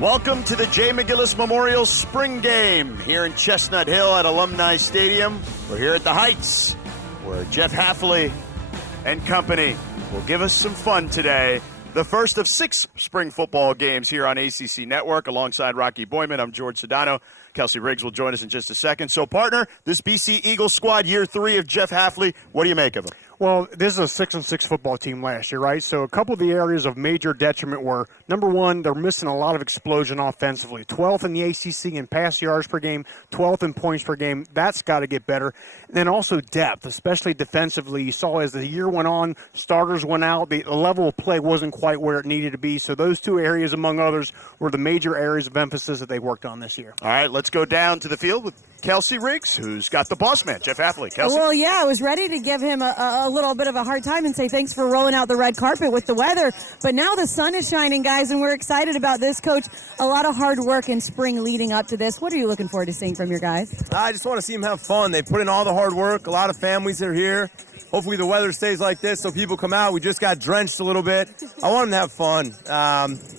Welcome to the J. Mcgillis Memorial Spring Game here in Chestnut Hill at Alumni Stadium. We're here at the Heights, where Jeff Hafley and company will give us some fun today. The first of 6 spring football games here on ACC Network. Alongside Rocky Boyman, I'm George Sedano. Kelsey Riggs will join us in just a second. So, partner, this BC Eagles squad, year 3 of Jeff Hafley, what do you make of it? Well, this is a 6-6 football team last year, right? So a couple of the areas of major detriment were, number one, they're missing a lot of explosion offensively. 12th in the ACC in pass yards per game, 12th in points per game. That's got to get better. And then also depth, especially defensively. You saw as the year went on, starters went out. The level of play wasn't quite where it needed to be. So those 2 areas, among others, were the major areas of emphasis that they worked on this year. All right, let's go down to the field with Kelsey Riggs, who's got the boss man, Jeff Hafley. Kelsey? Well, yeah, I was ready to give him a little bit of a hard time and say thanks for rolling out the red carpet with the weather. But now the sun is shining, guys, and we're excited about this, Coach. A lot of hard work in spring leading up to this. What are you looking forward to seeing from your guys? I just want to see them have fun. They put in all the hard work. A lot of families are here. Hopefully the weather stays like this so people come out. We just got drenched a little bit. I want them to have fun.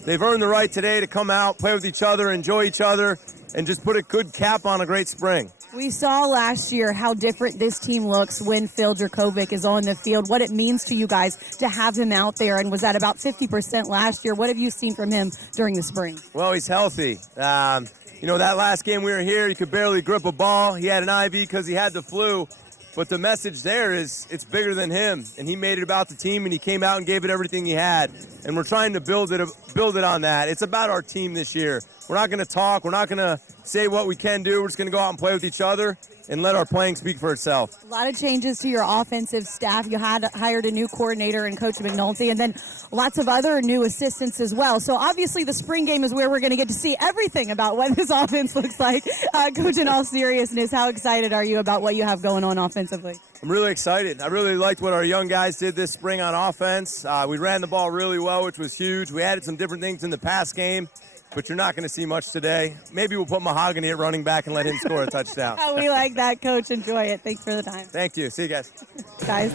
They've earned the right today to come out, play with each other, enjoy each other, and just put a good cap on a great spring. We saw last year how different this team looks when Phil Jurkovec is on the field, what it means to you guys to have him out there, and was at about 50% last year. What have you seen from him during the spring? Well, he's healthy. That last game we were here, he could barely grip a ball. He had an IV because he had the flu. But the message there is it's bigger than him, and he made it about the team, and he came out and gave it everything he had. And we're trying to build it on that. It's about our team this year. We're not going to talk. We're not going to say what we can do. We're just going to go out and play with each other and let our playing speak for itself. A lot of changes to your offensive staff. You had hired a new coordinator and Coach McNulty, and then lots of other new assistants as well. So obviously the spring game is where we're going to get to see everything about what this offense looks like. Coach, in all seriousness, how excited are you about what you have going on offensively? I'm really excited. I really liked what our young guys did this spring on offense. We ran the ball really well, which was huge. We added some different things in the pass game, but you're not going to see much today. Maybe we'll put Mahogany at running back and let him score a touchdown. We like that, Coach. Enjoy it. Thanks for the time. Thank you. See you guys. Guys.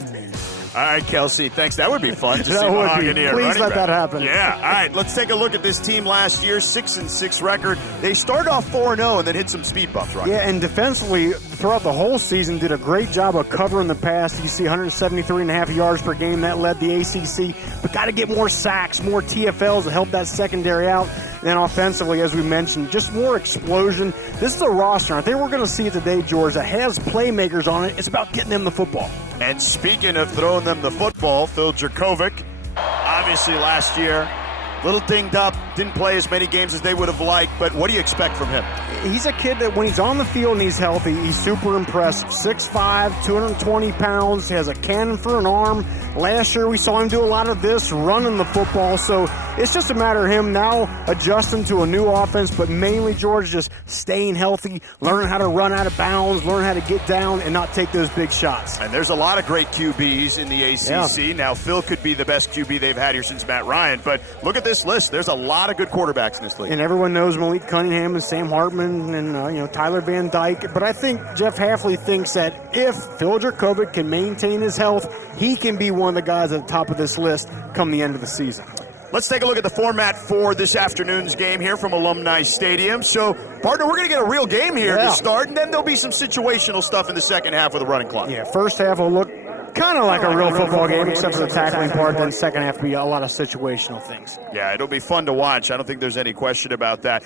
All right, Kelsey, thanks. That would be fun to see That would Mahogany be. at Please running let back. that happen. Yeah. All right, let's take a look at this team last year, 6-6 record. They started off 4-0 and then hit some speed bumps, right? Yeah, and defensively, throughout the whole season, did a great job of covering the pass. You see 173.5 yards per game. That led the ACC. But got to get more sacks, more TFLs to help that secondary out. And then offensively, as we mentioned, just more explosion. This is a roster, I think we're going to see it today, George, that has playmakers on it. It's about getting them the football. And speaking of throwing them the football, Phil Jurkovec, obviously last year, a little dinged up, didn't play as many games as they would have liked, but what do you expect from him? He's a kid that when he's on the field and he's healthy, he's super impressive. 6'5", 220 pounds, has a cannon for an arm. Last year we saw him do a lot of this, running the football. So it's just a matter of him now adjusting to a new offense, but mainly, George, just staying healthy, learning how to run out of bounds, learn how to get down and not take those big shots. And there's a lot of great QBs in the ACC. Yeah. Now, Phil could be the best QB they've had here since Matt Ryan, but look at this list. There's a lot of good quarterbacks in this league. And everyone knows Malik Cunningham and Sam Hartman and Tyler Van Dyke. But I think Jeff Hafley thinks that if Phil Jurkovec can maintain his health, he can be one of the guys at the top of this list come the end of the season. Let's take a look at the format for this afternoon's game here from Alumni Stadium. So, partner, we're going to get a real game here to start, and then there'll be some situational stuff in the second half with the running clock. Yeah, first half will look kind of like a real football game, except for the tackling part. Then second half will be a lot of situational things. Yeah, it'll be fun to watch. I don't think there's any question about that.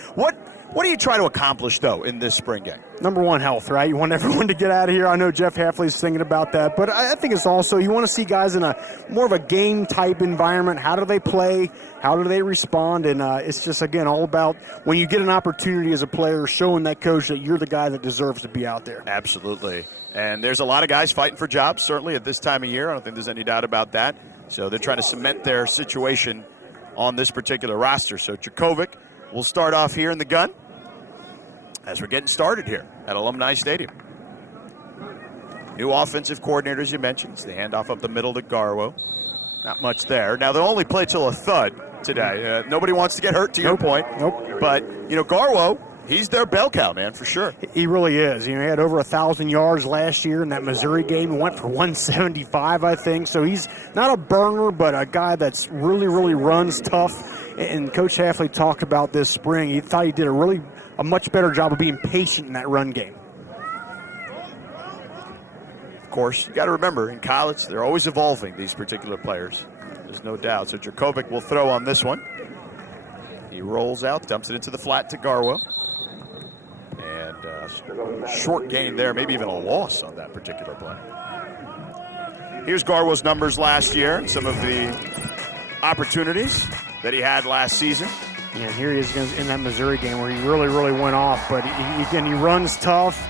What do you try to accomplish, though, in this spring game? Number one, health, right? You want everyone to get out of here. I know Jeff Hafley's thinking about that, but I think it's also you want to see guys in a more of a game-type environment. How do they play? How do they respond? And it's just, again, all about when you get an opportunity as a player, showing that coach that you're the guy that deserves to be out there. Absolutely. And there's a lot of guys fighting for jobs, certainly, at this time of year. I don't think there's any doubt about that. So they're trying to cement their situation on this particular roster. So Jerkovic will start off here in the gun as we're getting started here at Alumni Stadium. New offensive coordinator, as you mentioned. It's the handoff up the middle to Garwo. Not much there. Now, they'll only play till a thud today. Nobody wants to get hurt, to your point. Nope. But, Garwo, he's their bell cow, man, for sure. He really is. He had over 1,000 yards last year in that Missouri game. He went for 175, I think. So he's not a burner, but a guy that's really, really runs tough. And Coach Hafley talked about this spring. He thought he did a much better job of being patient in that run game. Of course, you got to remember, in college, they're always evolving, these particular players. There's no doubt. So Jerkovic will throw on this one. He rolls out, dumps it into the flat to Garwo. And short gain there, maybe even a loss on that particular play. Here's Garwo's numbers last year and some of the opportunities that he had last season. Yeah, here he is in that Missouri game where he really, really went off. But he runs tough.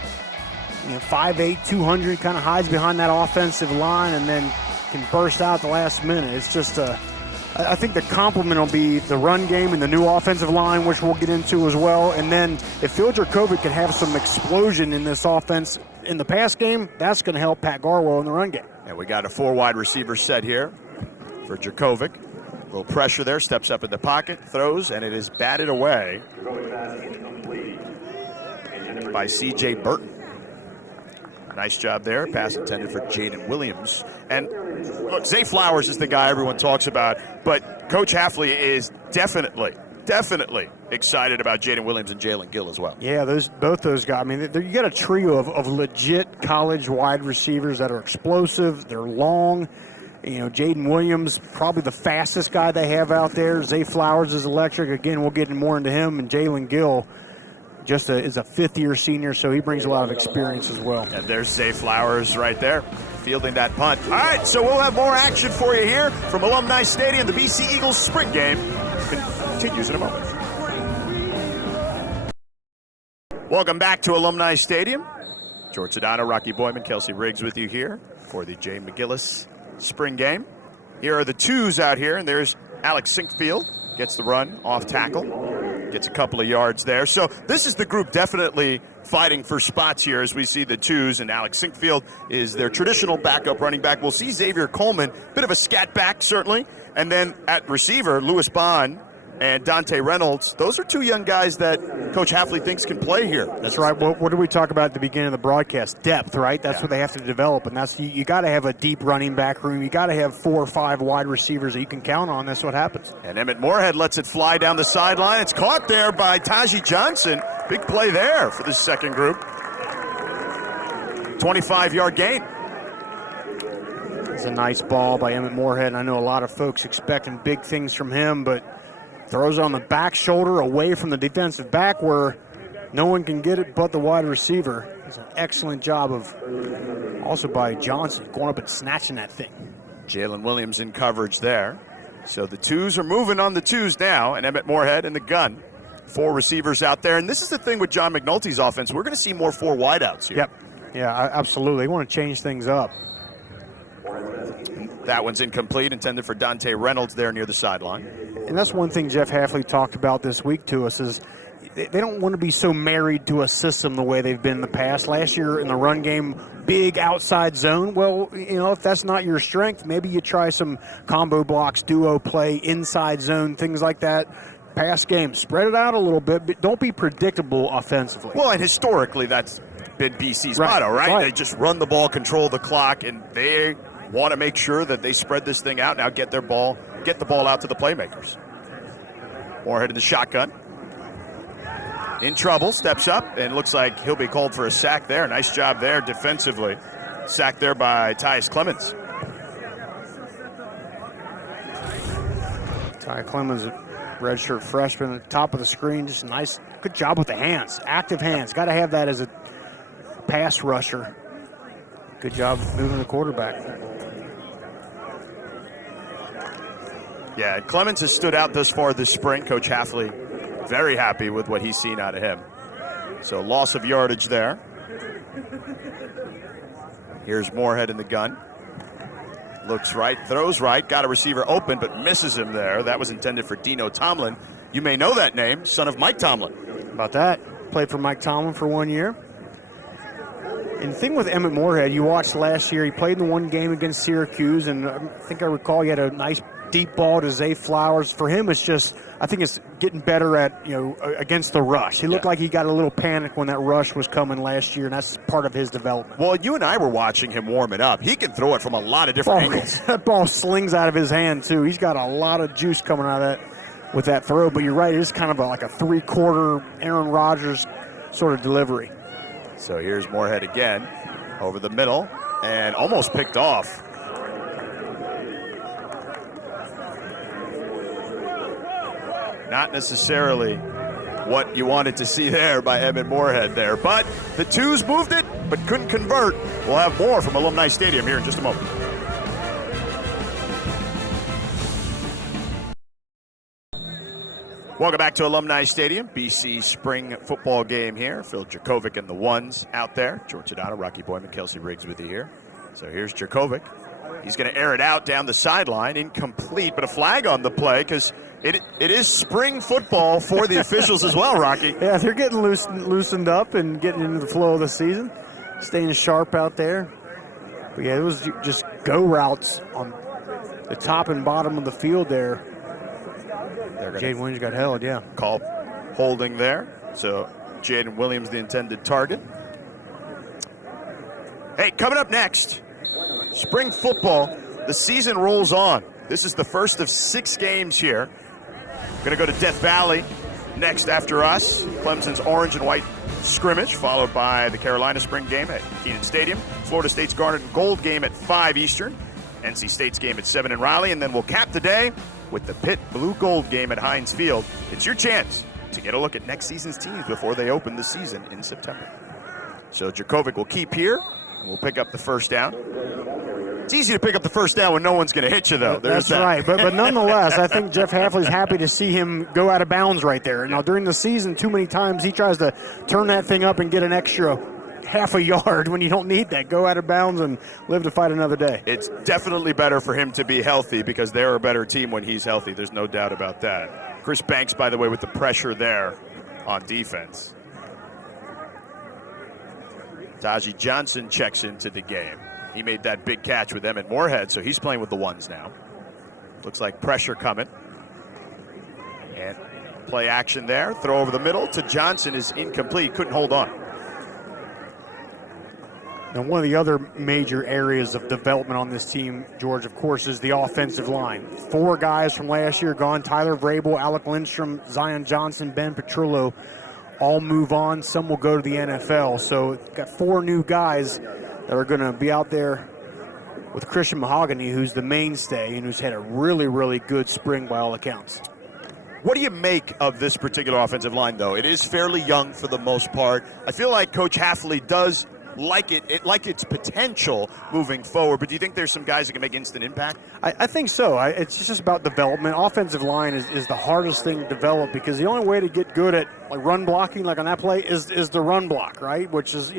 5'8", 200, kind of hides behind that offensive line and then can burst out the last minute. It's just I think the compliment will be the run game and the new offensive line, which we'll get into as well. And then if Phil Jurkovec can have some explosion in this offense in the pass game, that's going to help Pat Garwo in the run game. And we got a 4 wide receiver set here for Jurkovic. A little pressure there, steps up in the pocket, throws, and it is batted away by C.J. Burton. Nice job there. Pass intended for Jaden Williams. And look, Zay Flowers is the guy everyone talks about, but Coach Hafley is definitely excited about Jaden Williams and Jalen Gill as well. Yeah, both those guys. I mean, you got a trio of legit college wide receivers that are explosive. They're long. Jaden Williams, probably the fastest guy they have out there. Zay Flowers is electric. Again, we'll get more into him. And Jalen Gill is a fifth-year senior, so he brings a lot of experience as well. And there's Zay Flowers right there, fielding that punt. All right, so we'll have more action for you here from Alumni Stadium. The BC Eagles spring game continues in a moment. Welcome back to Alumni Stadium. George Sedano, Rocky Boyman, Kelsey Riggs with you here for the Jay Mcgillis spring game. Here are the twos out here, and there's Alex Sinkfield. Gets the run off tackle. Gets a couple of yards there. So this is the group definitely fighting for spots here as we see the twos, and Alex Sinkfield is their traditional backup running back. We'll see Xavier Coleman, bit of a scat back certainly. And then at receiver, Lewis Bond and Dante Reynolds. Those are two young guys that Coach Hafley thinks can play here. That's right. What did we talk about at the beginning of the broadcast? Depth, right? That's what they have to develop, and that's you got to have a deep running back room. You got to have 4 or 5 wide receivers that you can count on. That's what happens. And Emmett Morehead lets it fly down the sideline. It's caught there by Taji Johnson. Big play there for this second group. 25-yard gain. It's a nice ball by Emmett Morehead. I know a lot of folks expecting big things from him, but throws it on the back shoulder away from the defensive back where no one can get it but the wide receiver. It's an excellent job also by Johnson going up and snatching that thing. Jalen Williams in coverage there. So the twos are moving on the twos now, and Emmett Morehead in the gun. 4 receivers out there, and this is the thing with John McNulty's offense. We're going to see more 4 wideouts here. Yep. Yeah, absolutely. They want to change things up. That one's incomplete, intended for Dante Reynolds there near the sideline. And that's one thing Jeff Hafley talked about this week to us is they don't want to be so married to a system the way they've been in the past. Last year in the run game, big outside zone. Well, if that's not your strength, maybe you try some combo blocks, duo play, inside zone, things like that. Pass game, spread it out a little bit, but don't be predictable offensively. Well, and historically that's been BC's motto, right? They just run the ball, control the clock, and they want to make sure that they spread this thing out. Now get the ball out to the playmakers. Morehead in the shotgun. In trouble, steps up, and looks like he'll be called for a sack there. Nice job there defensively. Sacked there by Tyus Clemens. Ty Clemens, redshirt freshman, at the top of the screen, just nice, good job with the hands, active hands. Got to have that as a pass rusher. Good job moving the quarterback. Yeah, Clemens has stood out thus far this spring. Coach Hafley very happy with what he's seen out of him. So loss of yardage there. Here's Morehead in the gun. Looks right, throws right, got a receiver open, but misses him there. That was intended for Dino Tomlin. You may know that name, son of Mike Tomlin. About that. Played for Mike Tomlin for 1 year. And the thing with Emmett Morehead, you watched last year, he played in the one game against Syracuse, and I think I recall he had a nice deep ball to Zay Flowers. For him, it's just, I think it's getting better at, against the rush. He looked like he got a little panic when that rush was coming last year, and that's part of his development. Well, you and I were watching him warm it up. He can throw it from a lot of different angles. That ball slings out of his hand, too. He's got a lot of juice coming out of that with that throw, but you're right, it is kind of like a three-quarter Aaron Rodgers sort of delivery. So here's Morehead again over the middle and almost picked off. Not necessarily what you wanted to see there by Emmett Morehead there, but the twos moved it but couldn't convert. We'll have more from Alumni Stadium here in just a moment. Welcome back to Alumni Stadium, BC spring football game here. Phil Jurkovec and the ones out there. George Sedano, Rocky Boyman, Kelsey Riggs with you here. So here's Jerkovic. He's going to air it out down the sideline, incomplete, but a flag on the play because it is spring football for the officials as well, Rocky. Yeah, they're getting loosened up and getting into the flow of the season, staying sharp out there. But yeah, it was just go routes on the top and bottom of the field there. Jaden Williams got held, yeah. Call holding there. So Jaden Williams, the intended target. Hey, coming up next, spring football. The season rolls on. This is the first of 6 games here. Going to go to Death Valley next after us. Clemson's orange and white scrimmage, followed by the Carolina spring game at Kenan Stadium. Florida State's garnet and gold game at 5 Eastern. NC State's game at 7 in Raleigh. And then we'll cap the day with the Pitt Blue Gold game at Heinz Field. It's your chance to get a look at next season's teams before they open the season in September. So Jurkovic will keep here, and we'll pick up the first down. It's easy to pick up the first down when no one's going to hit you, though. That's right. But nonetheless, I think Jeff Hafley's happy to see him go out of bounds right there. Now, during the season, too many times he tries to turn that thing up and get an extra half a yard when you don't need that. Go out of bounds and live to fight another day. It's definitely better for him to be healthy because they're a better team when he's healthy. There's no doubt about that. Chris Banks, by the way, with the pressure there on defense. Taji Johnson checks into the game. He made that big catch with Emmett Morehead, so he's playing with the ones now. Looks like pressure coming. And play action there. Throw over the middle to Johnson is incomplete. Couldn't hold on. And one of the other major areas of development on this team, George, of course, is the offensive line. 4 guys from last year gone. Tyler Vrabel, Alec Lindstrom, Zion Johnson, Ben Petrillo all move on. Some will go to the NFL. So got 4 new guys that are going to be out there with Christian Mahogany, who's the mainstay and who's had a really, really good spring by all accounts. What do you make of this particular offensive line, though? It is fairly young for the most part. I feel like Coach Hafley does like its potential moving forward, but do you think there's some guys that can make instant impact? I think so. It's just about development. Offensive line is the hardest thing to develop because the only way to get good at like run blocking, like on that play, is the run block, right? Which is,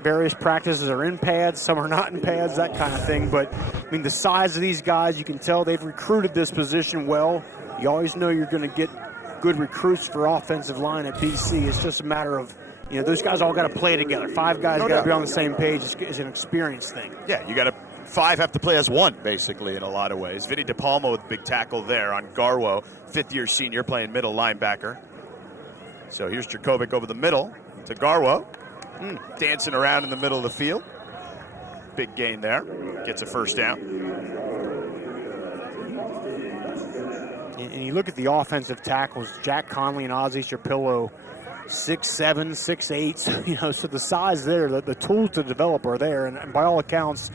various practices are in pads, some are not in pads, that kind of thing. But, I mean, the size of these guys, you can tell they've recruited this position well. You always know you're going to get good recruits for offensive line at BC. It's just a matter of, those guys all got to play together. 5 guys got to be on the same page. It's an experience thing. Yeah, 5 have to play as one, basically, in a lot of ways. Vinnie De Palma with big tackle there on Garwo, 5th-year senior playing middle linebacker. So here's Jerkovic over the middle to Garwo. Dancing around in the middle of the field. Big gain there. Gets a first down. And you look at the offensive tackles, Jack Conley and Ozzie Shapillo, 6'7", 6'8", so the size there, the tools to develop are there, and by all accounts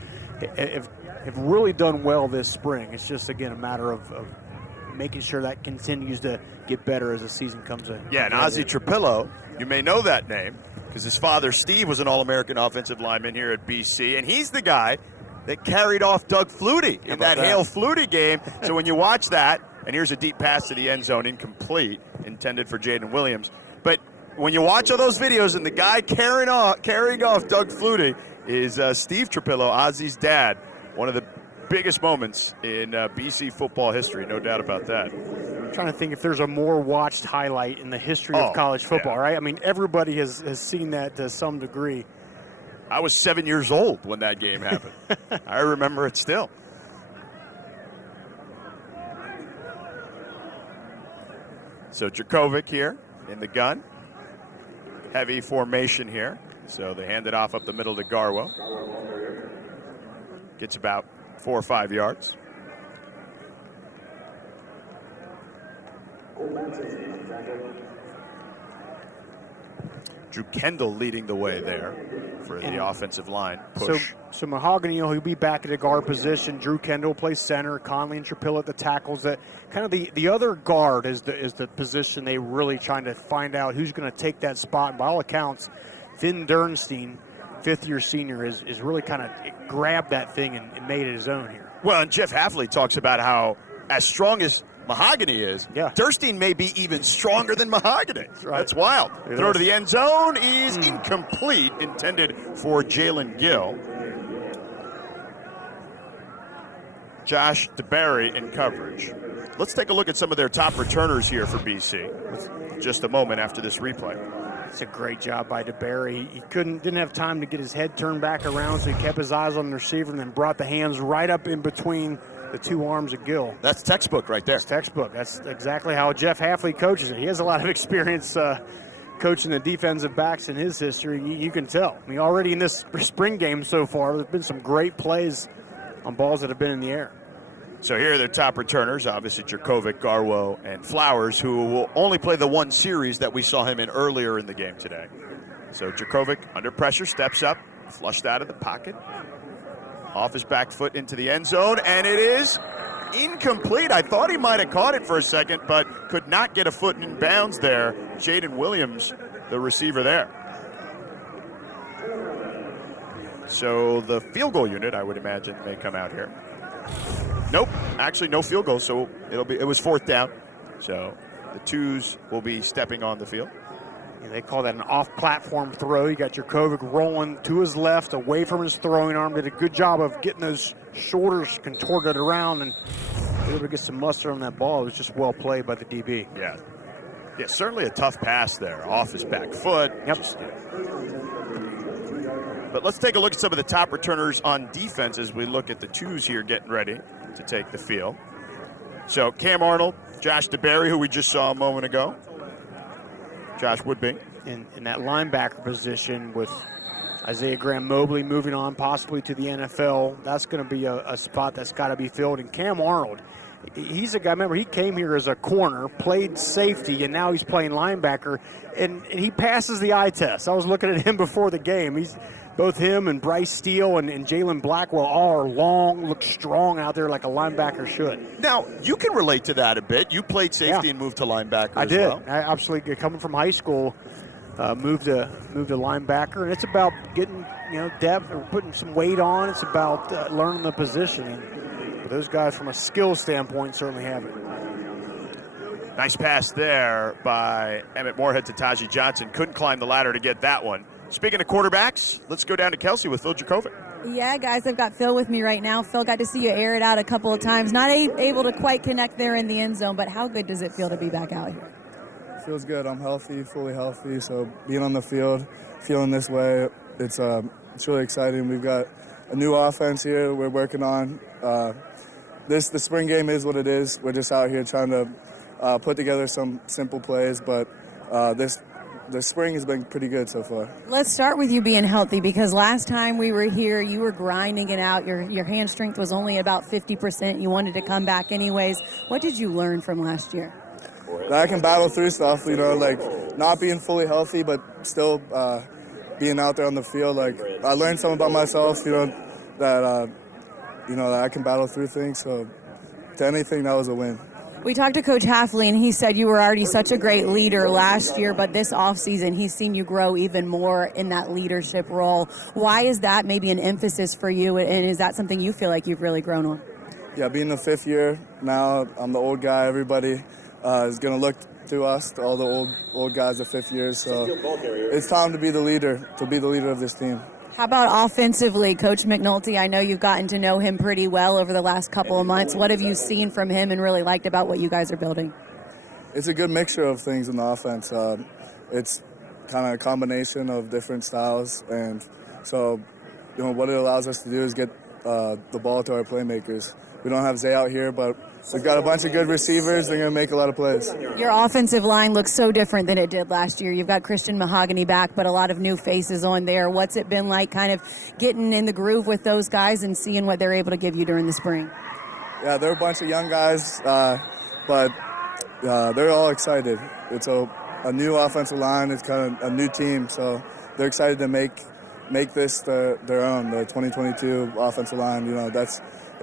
have really done well this spring. It's just, again, a matter of making sure that continues to get better as the season comes in. Yeah, and Ozzie Shapillo, you may know that name because his father, Steve, was an All-American offensive lineman here at BC, and he's the guy that carried off Doug Flutie in that Hale Flutie game. So when you watch that, and here's a deep pass to the end zone, incomplete, intended for Jaden Williams. But when you watch all those videos and the guy carrying off Doug Flutie is Steve Trapillo, Ozzie's dad. One of the biggest moments in BC football history, no doubt about that. I'm trying to think if there's a more watched highlight in the history of college football, right? I mean, everybody has seen that to some degree. I was 7 years old when that game happened. I remember it still. So Jerkovic here in the gun. Heavy formation here. So they hand it off up the middle to Garwo. Gets about 4 or 5 yards. Drew Kendall leading the way there for the offensive line push. So Mahogany, he'll be back at the guard position. Drew Kendall plays center. Conley and Trapilla at the tackles. That kind of the other guard is the position they really trying to find out who's going to take that spot. And by all accounts, Finn Dernstein, fifth-year senior, is really kind of grabbed that thing and made it his own here. Well, and Jeff Hafley talks about how as strong as Mahogany is, Dernstein may be even stronger than Mahogany. That's wild. Throw to the end zone is incomplete, intended for Jalen Gill. Josh DeBerry in coverage. Let's take a look at some of their top returners here for BC. Just a moment after this replay. It's a great job by DeBerry. He didn't have time to get his head turned back around, so he kept his eyes on the receiver and then brought the hands right up in between the two arms of Gill. That's textbook right there. That's textbook. That's exactly how Jeff Hafley coaches it. He has a lot of experience coaching the defensive backs in his history. You can tell. I mean, already in this spring game so far, there's been some great plays on balls that have been in the air. So here are their top returners, obviously Jurkovic, Garwo, and Flowers, who will only play the one series that we saw him in earlier in the game today. So Jurkovic, under pressure, steps up, flushed out of the pocket, off his back foot into the end zone, and it is incomplete. I thought he might have caught it for a second, but could not get a foot in bounds there. Jaden Williams, the receiver there. So the field goal unit, I would imagine, may come out here. Nope, actually no field goal, so it was fourth down. So the twos will be stepping on the field. And they call that an off-platform throw. You got Jurkovic rolling to his left, away from his throwing arm. Did a good job of getting those shoulders contorted around and able to get some mustard on that ball. It was just well played by the DB. Yeah, certainly a tough pass there, off his back foot. Yep. But let's take a look at some of the top returners on defense as we look at the twos here getting ready to take the field. So Cam Arnold, Josh DeBerry, who we just saw a moment ago. Josh Woodby. In that linebacker position with Isaiah Graham Mobley moving on possibly to the NFL, that's going to be a spot that's got to be filled. And Cam Arnold, he's a guy, remember, he came here as a corner, played safety, and now he's playing linebacker, and he passes the eye test. I was looking at him before the game. Both him and Bryce Steele and Jalen Blackwell all are long, look strong out there like a linebacker should. Now, you can relate to that a bit. You played safety and moved to linebacker I as did. well. I absolutely, coming from high school, moved to linebacker, and it's about getting depth or putting some weight on. It's about learning the position. And those guys, from a skill standpoint, certainly have it. Nice pass there by Emmett Morehead to Taji Johnson. Couldn't climb the ladder to get that one. Speaking of quarterbacks, let's go down to Kelsey with Phil Jurkovec. Yeah, guys, I've got Phil with me right now. Phil, got to see you air it out a couple of times. Not able to quite connect there in the end zone, but how good does it feel to be back out here? Feels good. I'm healthy, fully healthy. So being on the field, feeling this way, it's really exciting. We've got a new offense here we're working on. The spring game is what it is. We're just out here trying to put together some simple plays, but the spring has been pretty good so far. Let's start with you being healthy, because last time we were here, you were grinding it out. Your hand strength was only about 50%. You wanted to come back anyways. What did you learn from last year? That I can battle through stuff, like not being fully healthy, but still being out there on the field. Like, I learned something about myself, that I can battle through things. So to anything, that was a win. We talked to Coach Hafley, and he said you were already such a great leader last year, but this offseason he's seen you grow even more in that leadership role. Why is that maybe an emphasis for you, and is that something you feel like you've really grown on? Yeah, being the fifth year now, I'm the old guy. Everybody is going to look to us, all the old guys of fifth years. So it's time to be the leader of this team. How about offensively, Coach McNulty? I know you've gotten to know him pretty well over the last couple of months. What have you seen from him and really liked about what you guys are building? It's a good mixture of things in the offense. It's kind of a combination of different styles, and so what it allows us to do is get the ball to our playmakers. We don't have Zay out here, but we've got a bunch of good receivers. They're going to make a lot of plays. Your offensive line looks so different than it did last year. You've got Christian Mahogany back, but a lot of new faces on there. What's it been like kind of getting in the groove with those guys and seeing what they're able to give you during the spring? Yeah, they're a bunch of young guys, but they're all excited. It's a new offensive line. It's kind of a new team, so they're excited to make this their own, the 2022 offensive line.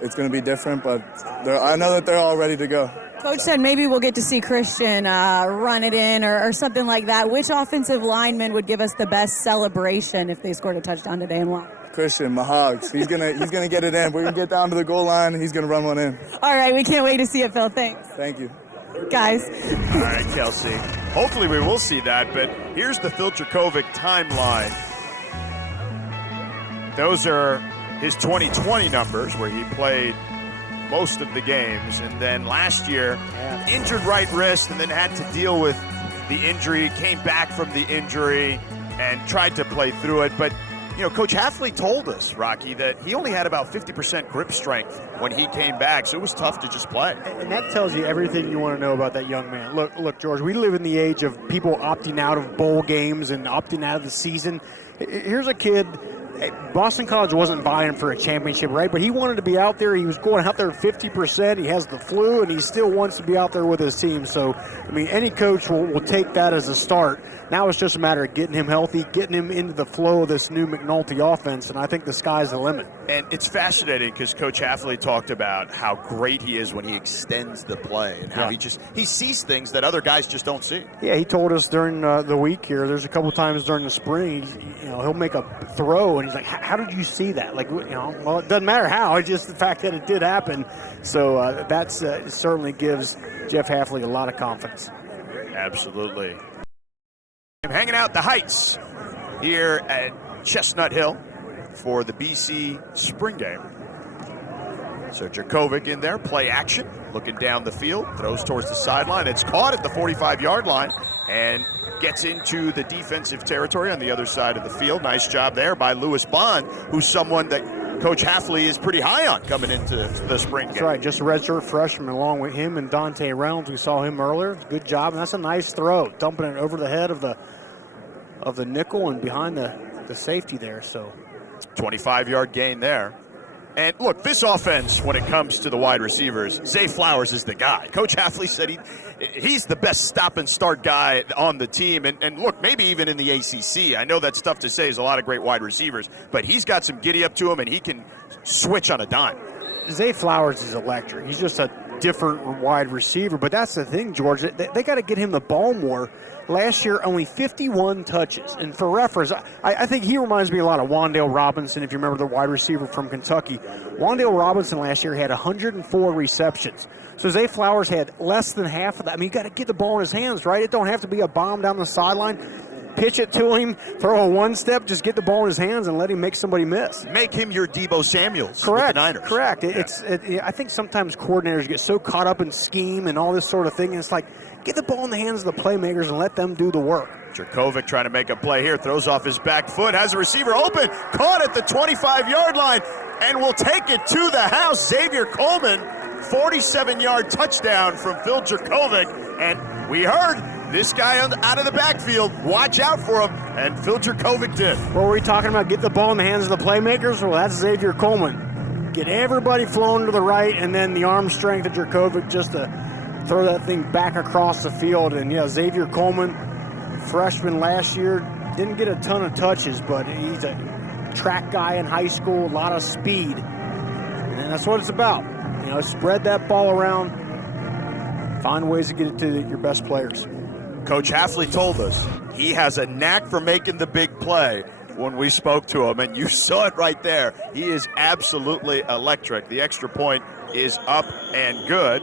It's going to be different, but I know that they're all ready to go. Coach said maybe we'll get to see Christian run it in or something like that. Which offensive lineman would give us the best celebration if they scored a touchdown today and won? Christian Mahogs. He's gonna get it in. We're gonna get down to the goal line, and he's gonna run one in. All right, we can't wait to see it, Phil. Thanks. Thank you. Guys. All right, Kelsey. Hopefully we will see that, but here's the Phil Jurkovec timeline. Those are his 2020 numbers where he played most of the games, and then last year injured right wrist and then had to deal with the injury, came back from the injury and tried to play through it. But Coach Hafley told us, Rocky, that he only had about 50% grip strength when he came back, so it was tough to just play. And that tells you everything you want to know about that young man. Look, George, we live in the age of people opting out of bowl games and opting out of the season. Here's a kid. Boston College wasn't buying him for a championship, right? But he wanted to be out there. He was going out there 50%. He has the flu, and he still wants to be out there with his team. So, any coach will take that as a start. Now it's just a matter of getting him healthy, getting him into the flow of this new McNulty offense, and I think the sky's the limit. And it's fascinating because Coach Hafley talked about how great he is when he extends the play and how he sees things that other guys just don't see. Yeah, he told us during the week here, there's a couple times during the spring, he'll make a throw, and he's like, how did you see that? Well, it doesn't matter how, it's just the fact that it did happen. So that certainly gives Jeff Hafley a lot of confidence. Absolutely. I'm hanging out the Heights here at Chestnut Hill for the BC spring game. So Jerkovic in there, play action, looking down the field, throws towards the sideline. It's caught at the 45-yard line and gets into the defensive territory on the other side of the field. Nice job there by Lewis Bond, who's someone that Coach Hafley is pretty high on coming into the spring game. That's right, just a redshirt freshman along with him and Dante Reynolds. We saw him earlier. Good job, and that's a nice throw, dumping it over the head of the nickel and behind the safety there. So 25-yard gain there. And look, this offense, when it comes to the wide receivers, Zay Flowers is the guy. Coach Hafley said he's the best stop-and-start guy on the team. And look, maybe even in the ACC. I know that's tough to say. There's a lot of great wide receivers. But he's got some giddy-up to him, and he can switch on a dime. Zay Flowers is electric. He's just a different wide receiver. But that's the thing, George. They got to get him the ball more. Last year, only 51 touches. And for reference, I think he reminds me a lot of Wan'Dale Robinson, if you remember the wide receiver from Kentucky. Wan'Dale Robinson last year had 104 receptions. So Zay Flowers had less than half of that. You got to get the ball in his hands, right? It don't have to be a bomb down the sideline. Pitch it to him, throw a one-step, just get the ball in his hands and let him make somebody miss. Make him your Deebo Samuels. Correct. With the Niners. Correct. I think sometimes coordinators get so caught up in scheme and all this sort of thing, and it's like, get the ball in the hands of the playmakers and let them do the work. Jurkovic trying to make a play here, throws off his back foot, has a receiver open, caught at the 25-yard line, and will take it to the house. Xavier Coleman, 47-yard touchdown from Phil Jurkovec, and we heard this guy out of the backfield, watch out for him, and Phil Jurkovec did. What were we talking about? Get the ball in the hands of the playmakers? Well, that's Xavier Coleman. Get everybody flowing to the right, and then the arm strength of Jurkovic just to throw that thing back across the field. And, Xavier Coleman, freshman last year, didn't get a ton of touches, but he's a track guy in high school, a lot of speed. And that's what it's about. Spread that ball around, find ways to get it to your best players. Coach Hafley told us he has a knack for making the big play when we spoke to him, and you saw it right there. He is absolutely electric. The extra point is up and good.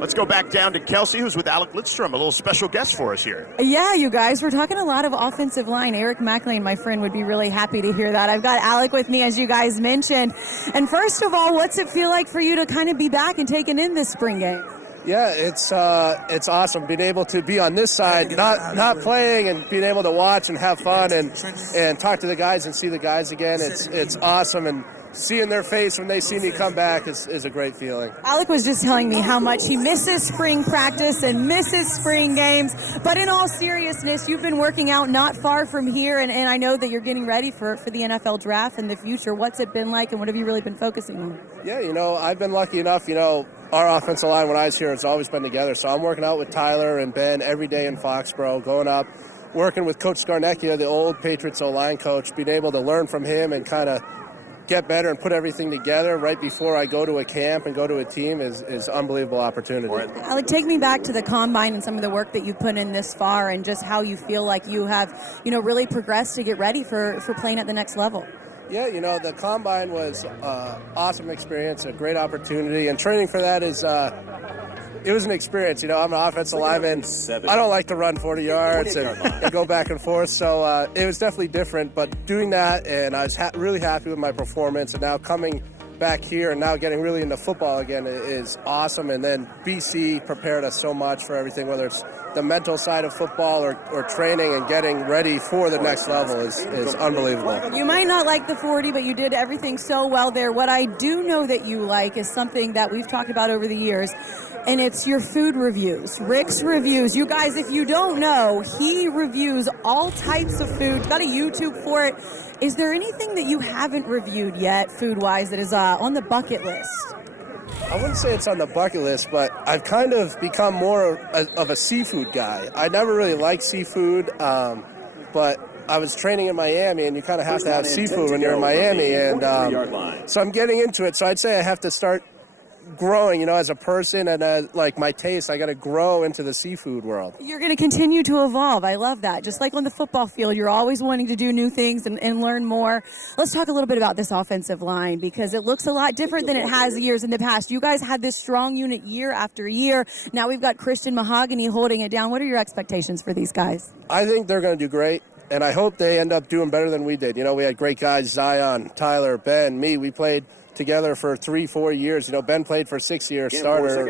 Let's go back down to Kelsey, who's with Alec Lindstrom, a little special guest for us here. Yeah, you guys, we're talking a lot of offensive line. Eric McLean, my friend, would be really happy to hear that. I've got Alec with me, as you guys mentioned. And first of all, what's it feel like for you to kind of be back and taking in this spring game? Yeah, it's awesome being able to be on this side, not playing, and being able to watch and have fun and talk to the guys and see the guys again. It's awesome, and seeing their face when they see me come back is a great feeling. Alec was just telling me how much he misses spring practice and misses spring games. But in all seriousness, you've been working out not far from here, and I know that you're getting ready for the NFL draft in the future. What's it been like, and what have you really been focusing on? Yeah, I've been lucky enough, our offensive line when I was here has always been together. So I'm working out with Tyler and Ben every day in Foxborough, going up, working with Coach Scarnecchia, the old Patriots O-line coach, being able to learn from him and kind of get better and put everything together right before I go to a camp and go to a team is unbelievable opportunity. Alec, take me back to the combine and some of the work that you've put in this far and just how you feel like you have, really progressed to get ready for playing at the next level. Yeah, the combine was an awesome experience, a great opportunity, and training for that is it was an experience. I'm an offensive lineman. I don't like to run 40 yards and go back and forth, so it was definitely different. But doing that, and I was really happy with my performance, and now coming back here and now getting really into football again is awesome. And then BC prepared us so much for everything, whether it's the mental side of football or training and getting ready for the next level is unbelievable. You might not like the 40, but you did everything so well there. What I do know that you like is something that we've talked about over the years, and it's your food reviews. Rick's reviews. You guys, if you don't know, he reviews all types of food. Got a YouTube for it. Is there anything that you haven't reviewed yet, food-wise, that is on the bucket list? I wouldn't say it's on the bucket list, but I've kind of become more of a seafood guy. I never really liked seafood, but I was training in Miami, and you kind of have to have seafood when you're in Miami, and so I'm getting into it. So I'd say I have to start growing, as a person and my taste. I got to grow into the seafood world. You're going to continue to evolve. I love that. Just like on the football field, you're always wanting to do new things and learn more. Let's talk a little bit about this offensive line because it looks a lot different than it has years in the past. You guys had this strong unit year after year. Now we've got Christian Mahogany holding it down. What are your expectations for these guys? I think they're going to do great, and I hope they end up doing better than we did. We had great guys, Zion, Tyler, Ben, me. We played together for 3-4 years. Ben played for 6 years, starter,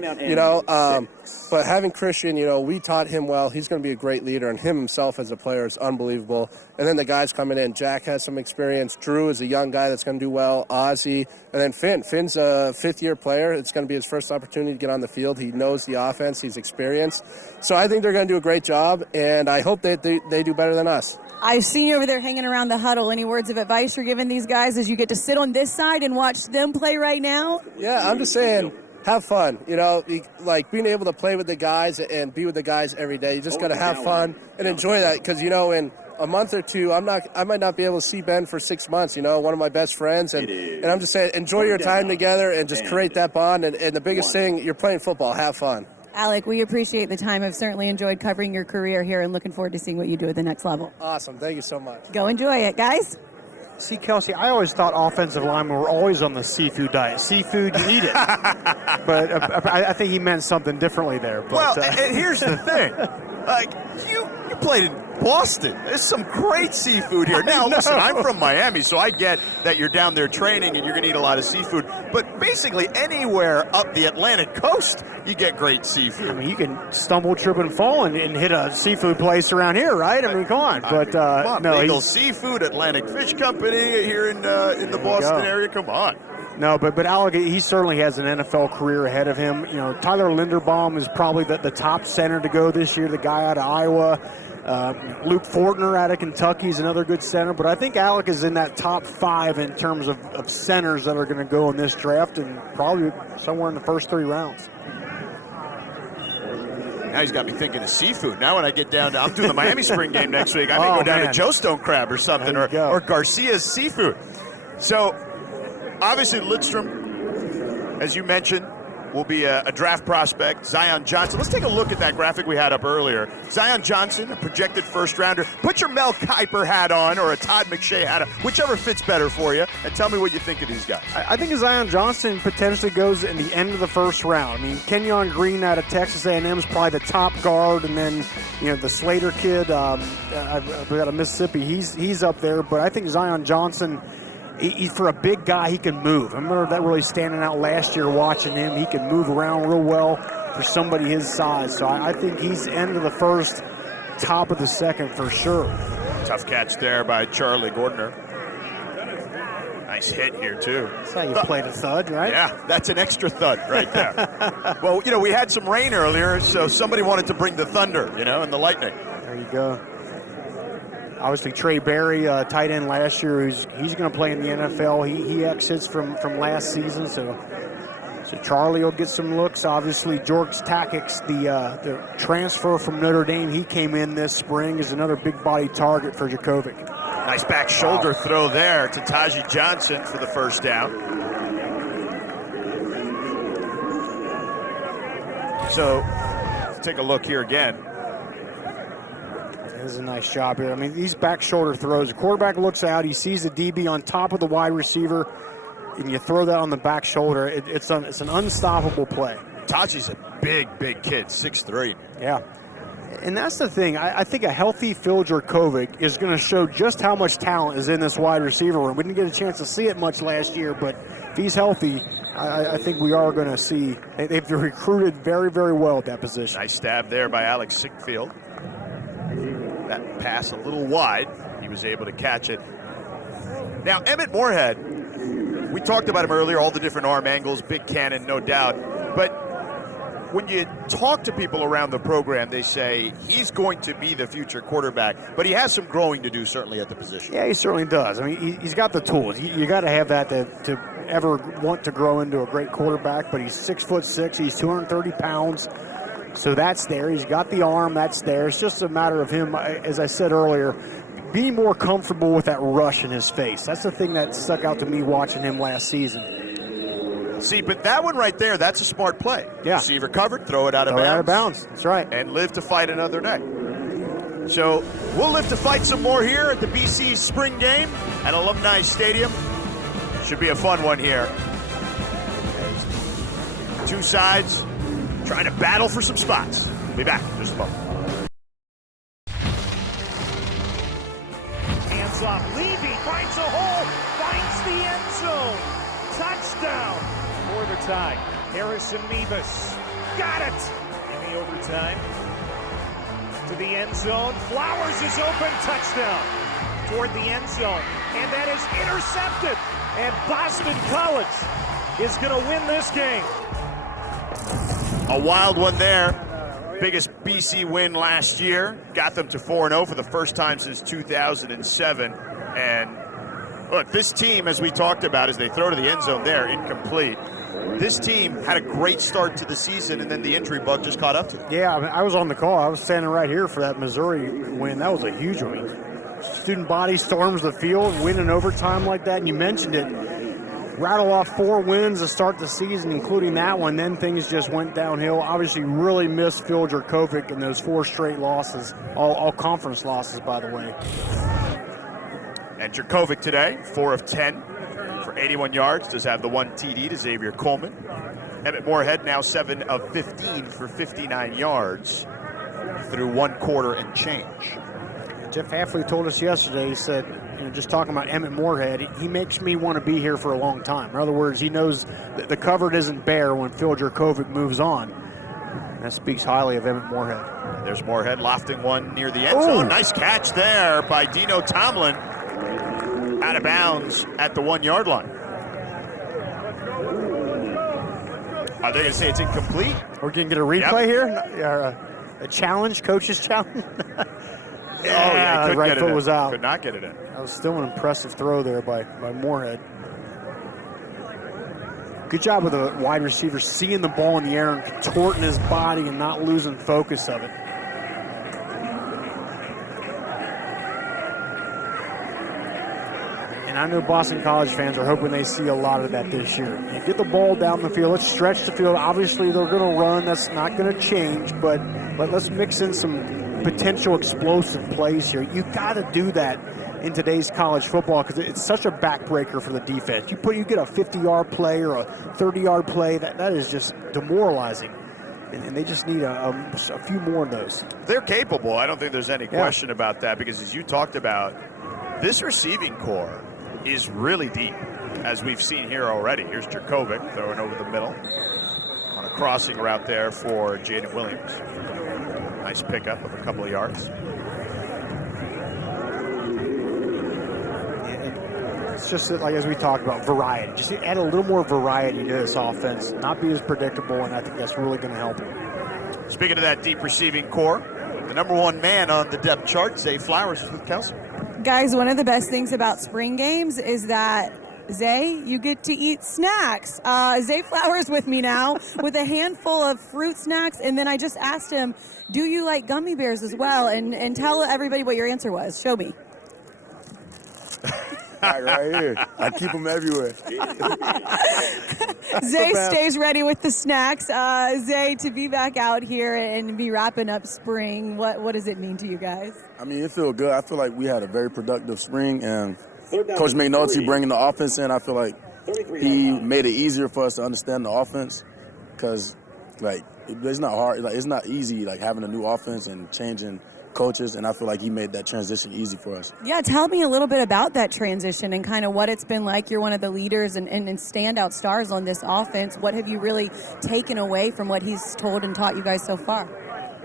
but having Christian, we taught him well. He's going to be a great leader, and him himself as a player is unbelievable. And then the guys coming in, Jack has some experience. Drew is a young guy that's going to do well. Ozzie, and then Finn. Finn's a fifth-year player. It's going to be his first opportunity to get on the field. He knows the offense. He's experienced. So I think they're going to do a great job, and I hope that they do better than us. I've seen you over there hanging around the huddle. Any words of advice you're giving these guys as you get to sit on this side and watch them play right now? Yeah, I'm just saying, have fun. Like being able to play with the guys and be with the guys every day. You just got to have fun and enjoy that because, in a month or two, I might not be able to see Ben for 6 months, one of my best friends. And I'm just saying, enjoy your time together and just create that bond. And the biggest thing, you're playing football, have fun. Alec, we appreciate the time. I've certainly enjoyed covering your career here and looking forward to seeing what you do at the next level. Awesome. Thank you so much. Go enjoy it, guys. See, Kelsey, I always thought offensive linemen were always on the seafood diet. Seafood, you eat it. But I think he meant something differently there. But, and here's the thing. You played in Boston. There's some great seafood here. Now, listen, I'm from Miami, so I get that you're down there training and you're going to eat a lot of seafood. But basically anywhere up the Atlantic coast, you get great seafood. I mean, you can stumble, trip, and fall and hit a seafood place around here, right? I mean, come on. But no, Legal Seafood, Atlantic Fish Company here in the Boston area. Come on. No, but Alec, he certainly has an NFL career ahead of him. Tyler Linderbaum is probably the top center to go this year, the guy out of Iowa. Luke Fortner out of Kentucky is another good center, but I think Alec is in that top 5 in terms of centers that are going to go in this draft and probably somewhere in the first 3 rounds. Now he's got me thinking of seafood. Now when I get down to, I'm doing the Miami Spring game next week, I may go down to Joe Stone Crab or something, or Garcia's Seafood. So, obviously Lindstrom, as you mentioned, will be a draft prospect. Zion Johnson. Let's take a look at that graphic we had up earlier. Zion Johnson, a projected first-rounder. Put your Mel Kiper hat on or a Todd McShay hat on, whichever fits better for you, and tell me what you think of these guys. I think Zion Johnson potentially goes in the end of the first round. I mean, Kenyon Green out of Texas A&M is probably the top guard, and then the Slater kid out of Mississippi, he's up there. But I think Zion Johnson, for a big guy, he can move. I remember that really standing out last year watching him. He can move around real well for somebody his size. So I think he's end of the first, top of the second for sure. Tough catch there by Charlie Gordner. Nice hit here, too. That's how you play the thud, right? Yeah, that's an extra thud right there. Well, we had some rain earlier, so somebody wanted to bring the thunder, and the lightning. There you go. Obviously, Trey Berry, tight end last year, he's going to play in the NFL. He exits from last season, so Charlie will get some looks. Obviously, George Takix, the transfer from Notre Dame, he came in this spring, is another big body target for Jerkovic. Nice back shoulder throw there to Taji Johnson for the first down. So, let's take a look here again. This is a nice job here. I mean, these back shoulder throws, the quarterback looks out, he sees the DB on top of the wide receiver, and you throw that on the back shoulder. It's an unstoppable play. Taji's a big kid, 6'3". Yeah. And that's the thing. I think a healthy Phil Jurkovec is going to show just how much talent is in this wide receiver room. We didn't get a chance to see it much last year, but if he's healthy, I think we are going to see. They've recruited very, very well at that position. Nice stab there by Alex Sickfield. That pass a little wide. He was able to catch it. Now, Emmett Morehead, we talked about him earlier, all the different arm angles, big cannon, no doubt. But when you talk to people around the program, they say he's going to be the future quarterback, but he has some growing to do, certainly, at the position. Yeah, he certainly does. I mean, he's got the tools. You got to have that to ever want to grow into a great quarterback, but he's 6'6", he's 230 pounds, so that's there. He's got the arm, that's there. It's just a matter of him, as I said earlier, being more comfortable with that rush in his face. That's the thing that stuck out to me watching him last season. See, but that one right there, that's a smart play. Yeah. Receiver covered, throw it out of Throw bounds. it out of bounds. That's right. And live to fight another day. So we'll live to fight some more here at the BC Spring Game at Alumni Stadium. Should be a fun one here. Two sides trying to battle for some spots. Be back in just a moment. Hands off. Levy finds a hole. Finds the end zone. Touchdown for the tie. Harrison Mevis got it in the overtime. To the end zone. Flowers is open. Touchdown toward the end zone. And that is intercepted. And Boston College is going to win this game. A wild one there. Biggest BC win last year. Got them to 4-0 for the first time since 2007. And look, this team, as we talked about, as they throw to the end zone there, incomplete. This team had a great start to the season, and then the injury bug just caught up to them. Yeah, I was on the call. I was standing right here for that Missouri win. That was a huge one. Student body storms the field, win in overtime like that, and you mentioned it. Rattle off 4 wins to start the season, including that one. Then things just went downhill. Obviously, really missed Phil Jurkovec in those 4 straight losses, all conference losses, by the way. And Jerkovic today, 4 of 10 for 81 yards. Does have the 1 TD to Xavier Coleman. Emmett Morehead now 7 of 15 for 59 yards through 1 quarter and change. Jeff Hafley told us yesterday, he said, just talking about Emmett Morehead, he makes me want to be here for a long time. In other words, he knows that the cupboard isn't bare when Phil Jurkovec moves on. And that speaks highly of Emmett Morehead. There's Morehead lofting one near the end zone. Nice catch there by Dino Tomlin. Out of bounds at the 1-yard line. Are they going to say it's incomplete? We're going to get a replay here? A challenge, coach's challenge? Yeah, the right foot was out. Could not get it in. That was still an impressive throw there by Morehead. Good job with the wide receiver seeing the ball in the air and contorting his body and not losing focus of it. And I know Boston College fans are hoping they see a lot of that this year. You get the ball down the field. Let's stretch the field. Obviously, they're going to run. That's not going to change, but let's mix in some potential explosive plays here. You got to do that in today's college football because it's such a backbreaker for the defense. You get a 50-yard play or a 30-yard play, that is just demoralizing. And they just need a few more of those. They're capable. I don't think there's any question about that because as you talked about, this receiving core is really deep, as we've seen here already. Here's Jerkovic throwing over the middle on a crossing route there for Jaden Williams. Nice pickup of a couple of yards. it's just like as we talked about, variety. Just add a little more variety to this offense, not be as predictable, and I think that's really going to help him. Speaking of that deep receiving core, the number one man on the depth chart, Zay Flowers, is with Kelsey. Guys, one of the best things about spring games is that, Zay, you get to eat snacks. Zay Flowers with me now with a handful of fruit snacks, and then I just asked him, do you like gummy bears as well? And tell everybody what your answer was. Show me. Right here. I keep them everywhere. Zay stays ready with the snacks. Zay, to be back out here and be wrapping up spring, what does it mean to you guys? I mean, it feels good. I feel like we had a very productive spring, and Coach McNulty bringing the offense in, I feel like he made it easier for us to understand the offense because, like, it's not hard. Like, it's not easy, like, having a new offense and changing coaches, and I feel like he made that transition easy for us. Yeah, tell me a little bit about that transition and kind of what it's been like. You're one of the leaders and standout stars on this offense. What have you really taken away from what he's told and taught you guys so far?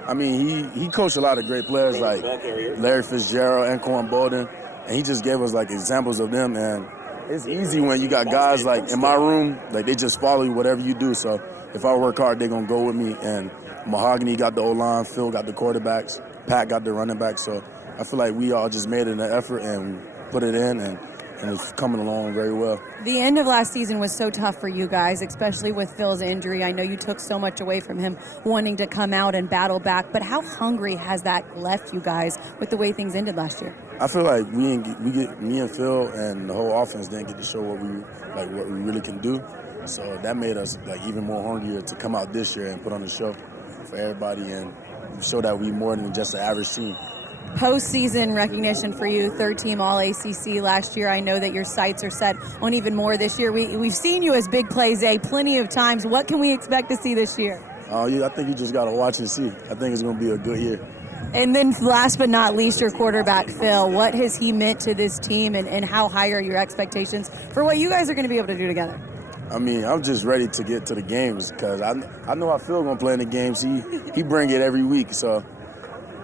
I mean, he coached a lot of great players like Larry Fitzgerald and Quan Bolden, and he just gave us, like, examples of them, and it's easy when you got guys, like, in my room, like, they just follow you whatever you do, so if I work hard, they're going to go with me, and Mahogany got the O-line, Phil got the quarterbacks, Pat got the running back, so I feel like we all just made it an effort and put it in, and it's coming along very well. The end of last season was so tough for you guys, especially with Phil's injury. I know you took so much away from him wanting to come out and battle back, but how hungry has that left you guys with the way things ended last year? I feel like me and Phil and the whole offense didn't get to show what we really can do, so that made us, like, even more hungrier to come out this year and put on a show for everybody and show that we more than just an average team. Postseason recognition for you, third team All-ACC last year. I know that your sights are set on even more this year. We've seen you as big plays, Zay, plenty of times. What can we expect to see this year? I think you just got to watch and see. I think it's going to be a good year. And then last but not least, your quarterback, Phil. What has he meant to this team, and how high are your expectations for what you guys are going to be able to do together? I mean, I'm just ready to get to the games because I know how Phil going to play in the games. He bring it every week, so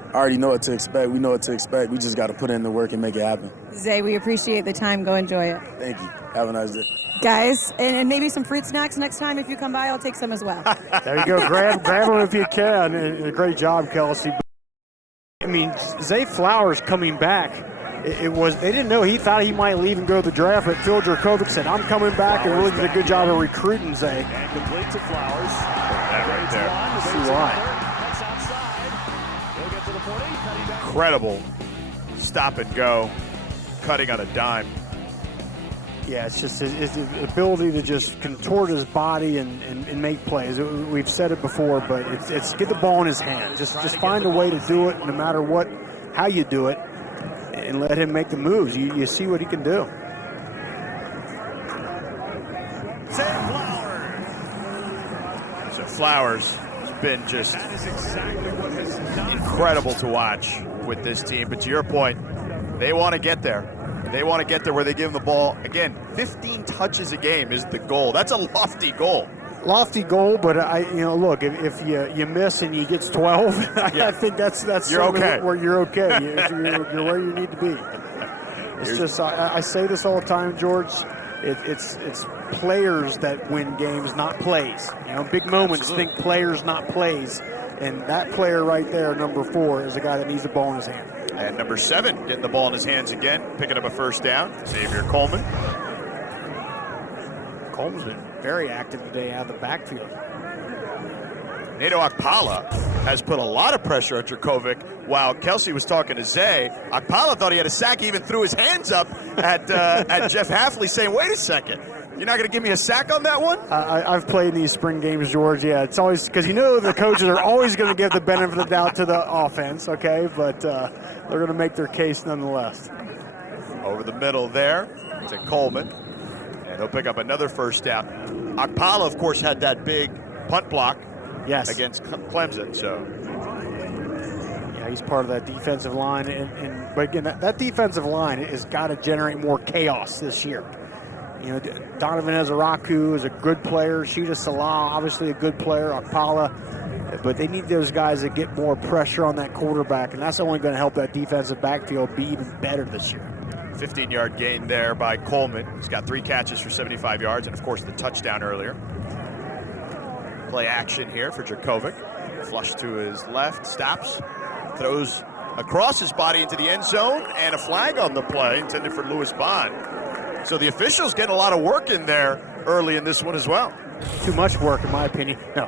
I already know what to expect. We know what to expect. We just got to put in the work and make it happen. Zay, we appreciate the time. Go enjoy it. Thank you. Have a nice day. Guys, and maybe some fruit snacks next time. If you come by, I'll take some as well. There you go. Grab them if you can. And great job, Kelsey. I mean, Zay Flowers coming back. They didn't know. He thought he might leave and go to the draft, but Phil Jurkovec said, I'm coming back, and really did a good job of recruiting Zay. And complete to Flowers. That right there. See why. He'll get to the 40. Incredible stop and go, cutting on a dime. Yeah, it's just his ability to just contort his body and make plays. We've said it before, but it's get the ball in his hand. Just find a way to do it, no matter how you do it, and let him make the moves. You see what he can do. Zay Flowers. So Flowers has been just That is exactly what has done. incredible to watch with this team. But to your point, they want to get there. They want to get there where they give him the ball. Again, 15 touches a game is the goal. That's a lofty goal. Lofty goal, but look, if you miss and he gets 12, I think that's you're okay. Where you're okay. You're where you need to be. It's just I say this all the time, George. It's players that win games, not plays. Big moments. Absolutely. Think players, not plays. And that player right there, number 4, is the guy that needs the ball in his hand. And number 7 getting the ball in his hands again, picking up a first down, Xavier Coleman. Coleman's been very active today out of the backfield. Nato Akpala has put a lot of pressure on Jerkovic. While Kelsey was talking to Zay, Akpala thought he had a sack. He even threw his hands up at Jeff Hafley saying, wait a second, you're not going to give me a sack on that one? I've played in these spring games, George. Yeah, it's always because the coaches are always going to give the benefit of the doubt to the offense, okay? But they're going to make their case nonetheless. Over the middle there to Coleman. And he'll pick up another first down. Akpala, of course, had that big punt block against Clemson. So yeah, he's part of that defensive line. But again, that defensive line has got to generate more chaos this year. Donovan Ezaraku is a good player. Sheeta Salah, obviously a good player. Akpala. But they need those guys to get more pressure on that quarterback, and that's only going to help that defensive backfield be even better this year. 15-yard gain there by Coleman. He's got 3 catches for 75 yards, and of course the touchdown earlier. Play action here for Jerkovic. Flush to his left, stops, throws across his body into the end zone, and a flag on the play intended for Louis Bond. So the officials getting a lot of work in there early in this one as well. Too much work, in my opinion. No,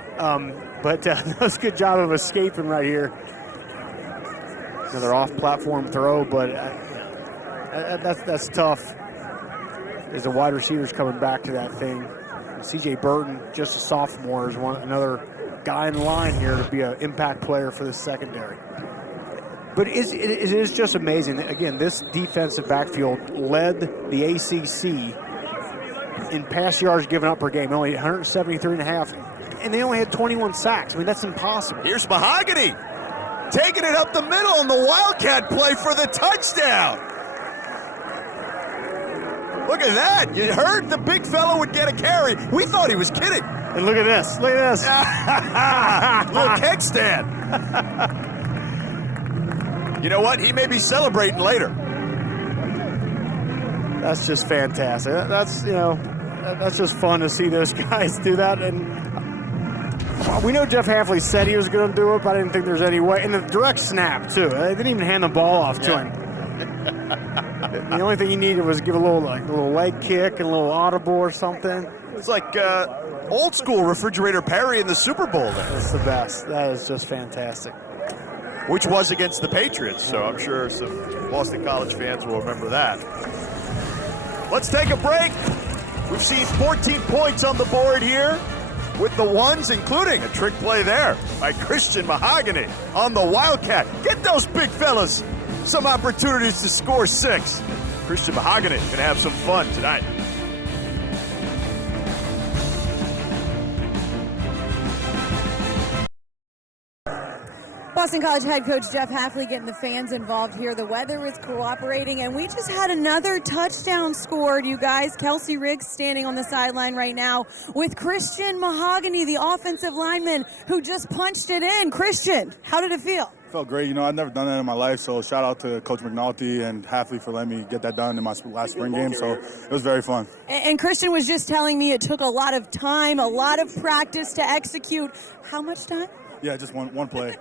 but that was a good job of escaping right here. Another off-platform throw, but that's tough. As the wide receivers coming back to that thing. C.J. Burton, just a sophomore, is another guy in line here to be an impact player for the secondary. But it is just amazing. Again, this defensive backfield led the ACC in pass yards given up per game, only 173.5, and they only had 21 sacks. I mean, that's impossible. Here's Mahogany taking it up the middle on the Wildcat play for the touchdown. Look at that. You heard the big fellow would get a carry. We thought he was kidding. And look at this. Look at this. Little keg stand. You know what? He may be celebrating later. That's just fantastic. That's just fun to see those guys do that. And we know Jeff Hafley said he was going to do it, but I didn't think there's any way. And the direct snap, too. They didn't even hand the ball off to him. The only thing he needed was give a little leg kick and a little audible or something. It's like old school Refrigerator Perry in the Super Bowl there. That's the best. That is just fantastic. Which was against the Patriots, so I'm sure some Boston College fans will remember that. Let's take a break. We've seen 14 points on the board here with the ones, including a trick play there by Christian Mahogany on the Wildcat. Get those big fellas some opportunities to score 6. Christian Mahogany going to have some fun tonight. Boston College head coach Jeff Hafley getting the fans involved here. The weather is cooperating, and we just had another touchdown scored, you guys. Kelsey Riggs standing on the sideline right now with Christian Mahogany, the offensive lineman, who just punched it in. Christian, how did it feel? Felt great. I've never done that in my life, so shout out to Coach McNulty and Hafley for letting me get that done in my last spring game, so it was very fun. And Christian was just telling me it took a lot of time, a lot of practice to execute. How much time? Yeah, just one play.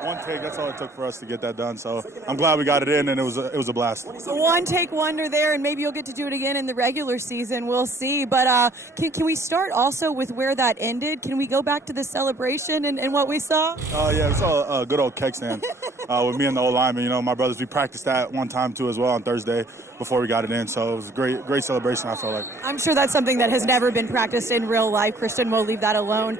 One take, that's all it took for us to get that done. So I'm glad we got it in, and it was a blast. One take wonder there, and maybe you'll get to do it again in the regular season. We'll see. But can we start also with where that ended? Can we go back to the celebration and what we saw? Yeah, we saw a good old keg stand with me and the old lineman. My brothers, we practiced that one time too as well on Thursday before we got it in. So it was a great celebration, I felt like. I'm sure that's something that has never been practiced in real life. Christian, we'll leave that alone.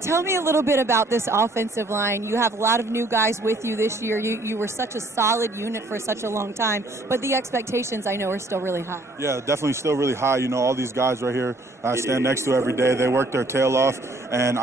Tell me a little bit about this offensive line. You have a lot of new guys with you this year. You were such a solid unit for such a long time, but the expectations, I know, are still really high. Yeah, definitely still really high. All these guys right here I stand next to every day. They work their tail off, and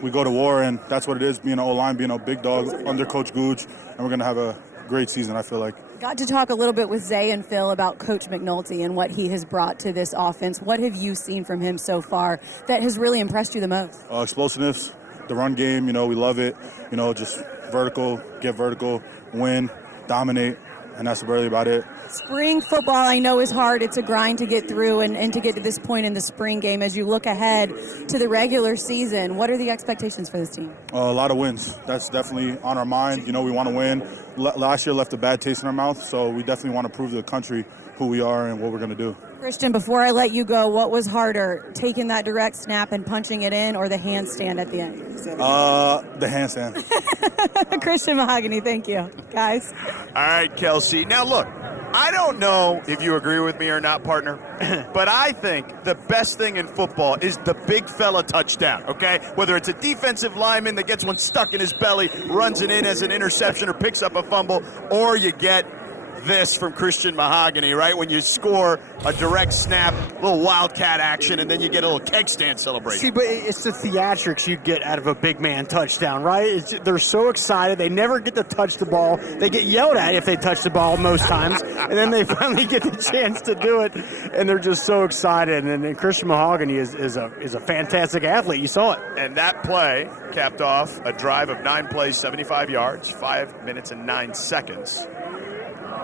we go to war, and that's what it is, being an O-line, being a big dog under Coach Gooch, and we're going to have a great season, I feel like. Got to talk a little bit with Zay and Phil about Coach McNulty and what he has brought to this offense. What have you seen from him so far that has really impressed you the most? Explosiveness, the run game, we love it. Just vertical, get vertical, win, dominate, and that's really about it. Spring football, I know, is hard. It's a grind to get through and to get to this point in the spring game. As you look ahead to the regular season, what are the expectations for this team? A lot of wins. That's definitely on our mind. We want to win. Last year left a bad taste in our mouth, so we definitely want to prove to the country who we are and what we're going to do. Christian, before I let you go, what was harder, taking that direct snap and punching it in, or the handstand at the end? The handstand. Christian Mahogany, thank you, guys. All right, Kelsey. Now, look, I don't know if you agree with me or not, partner, but I think the best thing in football is the big fella touchdown, okay? Whether it's a defensive lineman that gets one stuck in his belly, runs it in as an interception or picks up a fumble, or you get this from Christian Mahogany, right? When you score a direct snap, a little wildcat action, and then you get a little keg stand celebration. See, but it's the theatrics you get out of a big man touchdown, right? They're so excited. They never get to touch the ball. They get yelled at if they touch the ball most times, and then they finally get the chance to do it, and they're just so excited. And Christian Mahogany is a fantastic athlete. You saw it. And that play capped off a drive of 9 plays, 75 yards, 5 minutes and 9 seconds.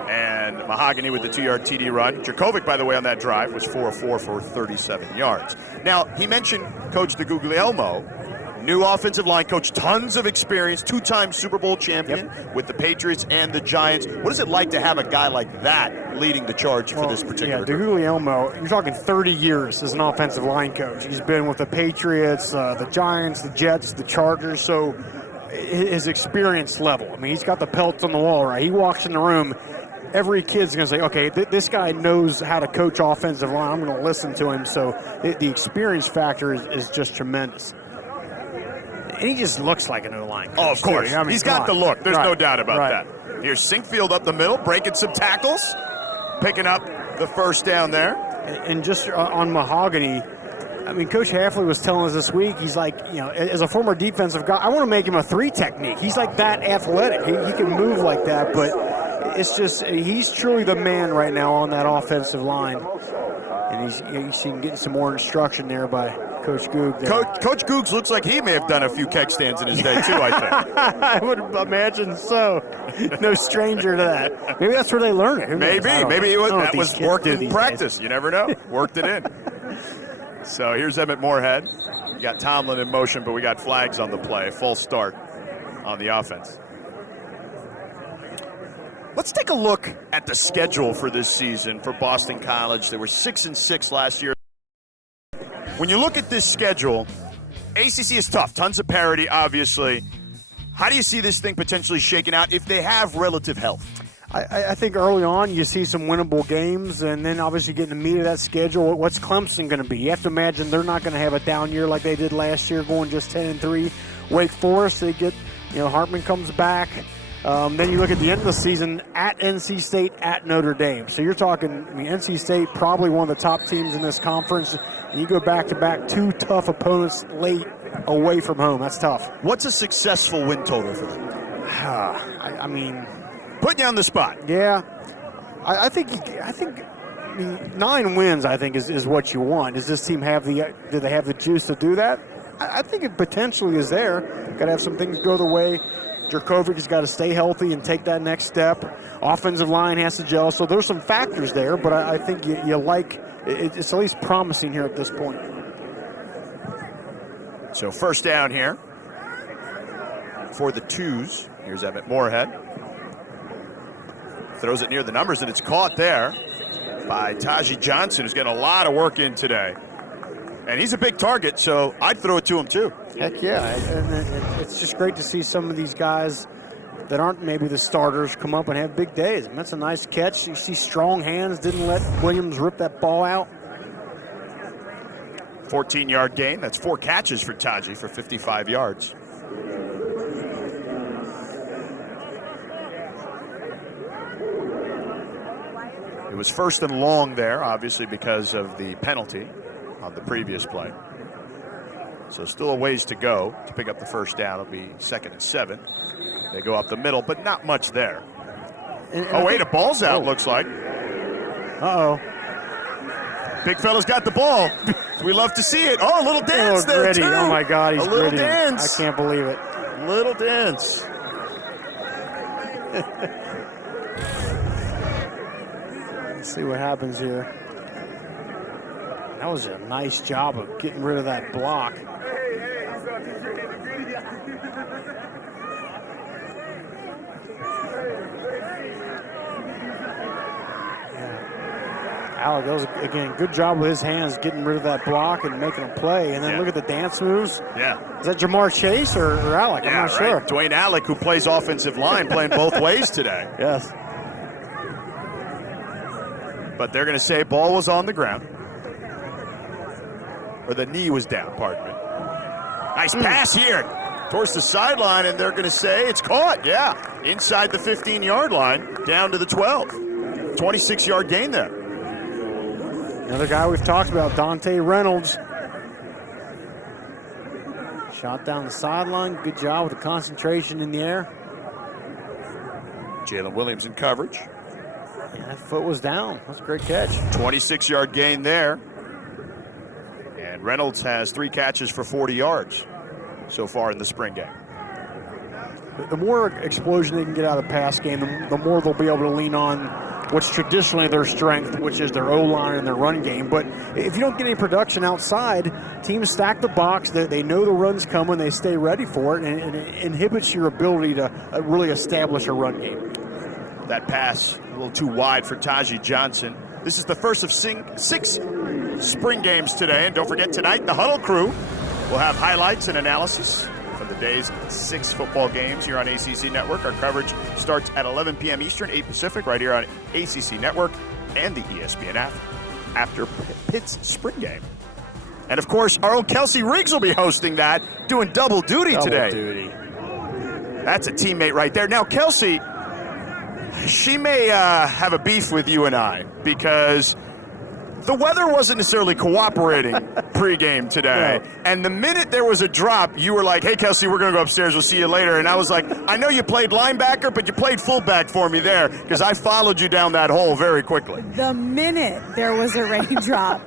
And Mahogany with the 2-yard TD run. Jerkovic, by the way, on that drive was 4 of 4 for 37 yards. Now, he mentioned Coach DeGuglielmo, new offensive line coach, tons of experience, 2-time Super Bowl champion with the Patriots and the Giants. What is it like to have a guy like that leading the charge for this particular group? DeGuglielmo, you're talking 30 years as an offensive line coach. He's been with the Patriots, the Giants, the Jets, the Chargers, so his experience level. I mean, he's got the pelts on the wall, right? He walks in the room, every kid's going to say, okay, this guy knows how to coach offensive line. I'm going to listen to him. So the experience factor is just tremendous. And he just looks like an O-line coach. Oh, of course. I mean, he's got the look. There's no doubt about right. that. Here's Sinkfield up the middle, breaking some tackles, picking up the first down there. And just on Mahogany, I mean, Coach Hafley was telling us this week, he's like, as a former defensive guy, I want to make him a 3 technique. He's like that athletic. He can move like that, but it's just, he's truly the man right now on that offensive line. And he's seen getting some more instruction there by Coach Goog. Coach Googs looks like he may have done a few keg stands in his day, too, I think. I would imagine so. No stranger to that. Maybe that's where they learn it. Maybe that was worked in practice. Days. You never know. Worked it in. So here's Emmett Morehead. We got Tomlin in motion, but we got flags on the play. Full start on the offense. Let's take a look at the schedule for this season for Boston College. They were 6-6 last year. When you look at this schedule, ACC is tough. Tons of parity, obviously. How do you see this thing potentially shaking out if they have relative health? I think early on you see some winnable games, and then obviously getting the meat of that schedule. What's Clemson going to be? You have to imagine they're not going to have a down year like they did last year, going just 10-3. Wake Forest, they get, Hartman comes back. Then you look at the end of the season at NC State, at Notre Dame. So you're talking, NC State probably one of the top teams in this conference. And you go back-to-back 2 tough opponents late away from home. That's tough. What's a successful win total for them? I mean, putting you on the spot. Yeah, I think 9 wins. I think is what you want. Does this team do they have the juice to do that? I think it potentially is there. Got to have some things go the way. Jerkovic has got to stay healthy and take that next step. Offensive line has to gel. So there's some factors there, but I think you like it's at least promising here at this point. So first down here for the twos. Here's Emmett Morehead. Throws it near the numbers, and it's caught there by Taji Johnson, who's getting a lot of work in today. And he's a big target, so I'd throw it to him too. Heck yeah. And it's just great to see some of these guys that aren't maybe the starters come up and have big days. And that's a nice catch. You see strong hands, didn't let Williams rip that ball out. 14-yard gain. That's 4 catches for Taji for 55 yards. It was first and long there, obviously because of the penalty on the previous play. So still a ways to go to pick up the first down. It'll be 2nd and 7. They go up the middle, but not much there. A ball's out, looks like. Uh-oh. Big fella's got the ball. We love to see it. Oh, a little dance there, gritty. too. Oh, my God, he's a little gritty. dance. I can't believe it. Little dance. Let's see what happens here. That was a nice job of getting rid of that block. Alec, that was, again, good job with his hands getting rid of that block and making a play. And then look at the dance moves. Yeah. Is that Jamar Chase or Alec? Yeah, I'm not sure. Dwayne Alec, who plays offensive line, playing both ways today. Yes. But they're going to say ball was on the ground. Or the knee was down, pardon me. Nice pass here towards the sideline, and they're going to say it's caught. Yeah, inside the 15-yard line, down to the 12. 26-yard gain there. Another guy we've talked about, Dante Reynolds. Shot down the sideline. Good job with the concentration in the air. Jalen Williams in coverage. Yeah, that foot was down. That's a great catch. 26-yard gain there. And Reynolds has 3 catches for 40 yards so far in the spring game. The more explosion they can get out of the pass game, the more they'll be able to lean on what's traditionally their strength, which is their O-line and their run game. But if you don't get any production outside, teams stack the box. They know the run's coming. They stay ready for it, and it inhibits your ability to really establish a run game. That pass a little too wide for Taji Johnson. This is the first of 6 spring games today. And don't forget, tonight, the Huddle crew will have highlights and analysis from the day's 6 football games here on ACC Network. Our coverage starts at 11 p.m. Eastern, 8 Pacific, right here on ACC Network and the ESPN app after Pitt's spring game. And, of course, our own Kelsey Riggs will be hosting that, doing double duty today. That's a teammate right there. Now, Kelsey, she may have a beef with you and I because the weather wasn't necessarily cooperating pregame today. No. And the minute there was a drop, you were like, hey, Kelsey, we're going to go upstairs. We'll see you later. And I was like, I know you played linebacker, but you played fullback for me there because I followed you down that hole very quickly. The minute there was a raindrop,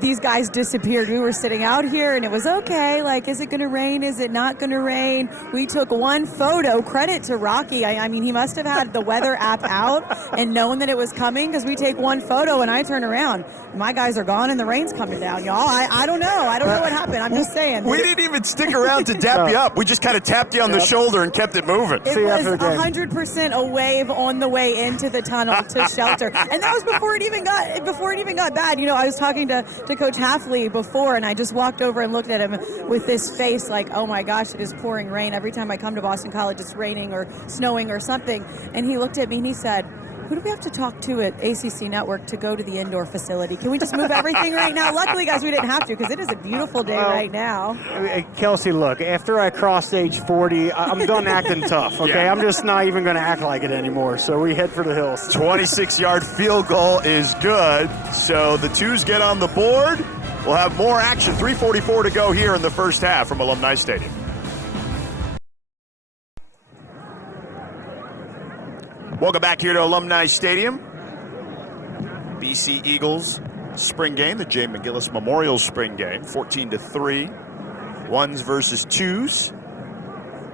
these guys disappeared. We were sitting out here, and it was okay. Like, is it going to rain? Is it not going to rain? We took one photo. Credit to Rocky. I mean, he must have had the weather app out and known that it was coming because we take one photo, and I turn around. My guys are gone, and the rain's coming down, y'all. I don't know. I don't know what happened. I'm just saying. We didn't even stick around to dap you up. We just kind of tapped you on the shoulder and kept it moving. It was 100% a wave on the way into the tunnel to shelter, and that was before it even got bad. You know, I was talking to Coach Hafley before, and I just walked over and looked at him with this face like, oh my gosh, it is pouring rain. Every time I come to Boston College, it's raining or snowing or something. And he looked at me and he said, who do we have to talk to at ACC Network to go to the indoor facility? Can we just move everything right now? Luckily, guys, we didn't have to because it is a beautiful day right now. Kelsey, look, after I crossed age 40, I'm done acting tough, okay? Yeah. I'm just not even going to act like it anymore, so we head for the hills. 26-yard field goal is good, so the twos get on the board. We'll have more action. 3:44 to go here in the first half from Alumni Stadium. Welcome back here to Alumni Stadium. BC Eagles spring game, the J. Mcgillis Memorial spring game, 14-3, ones versus twos.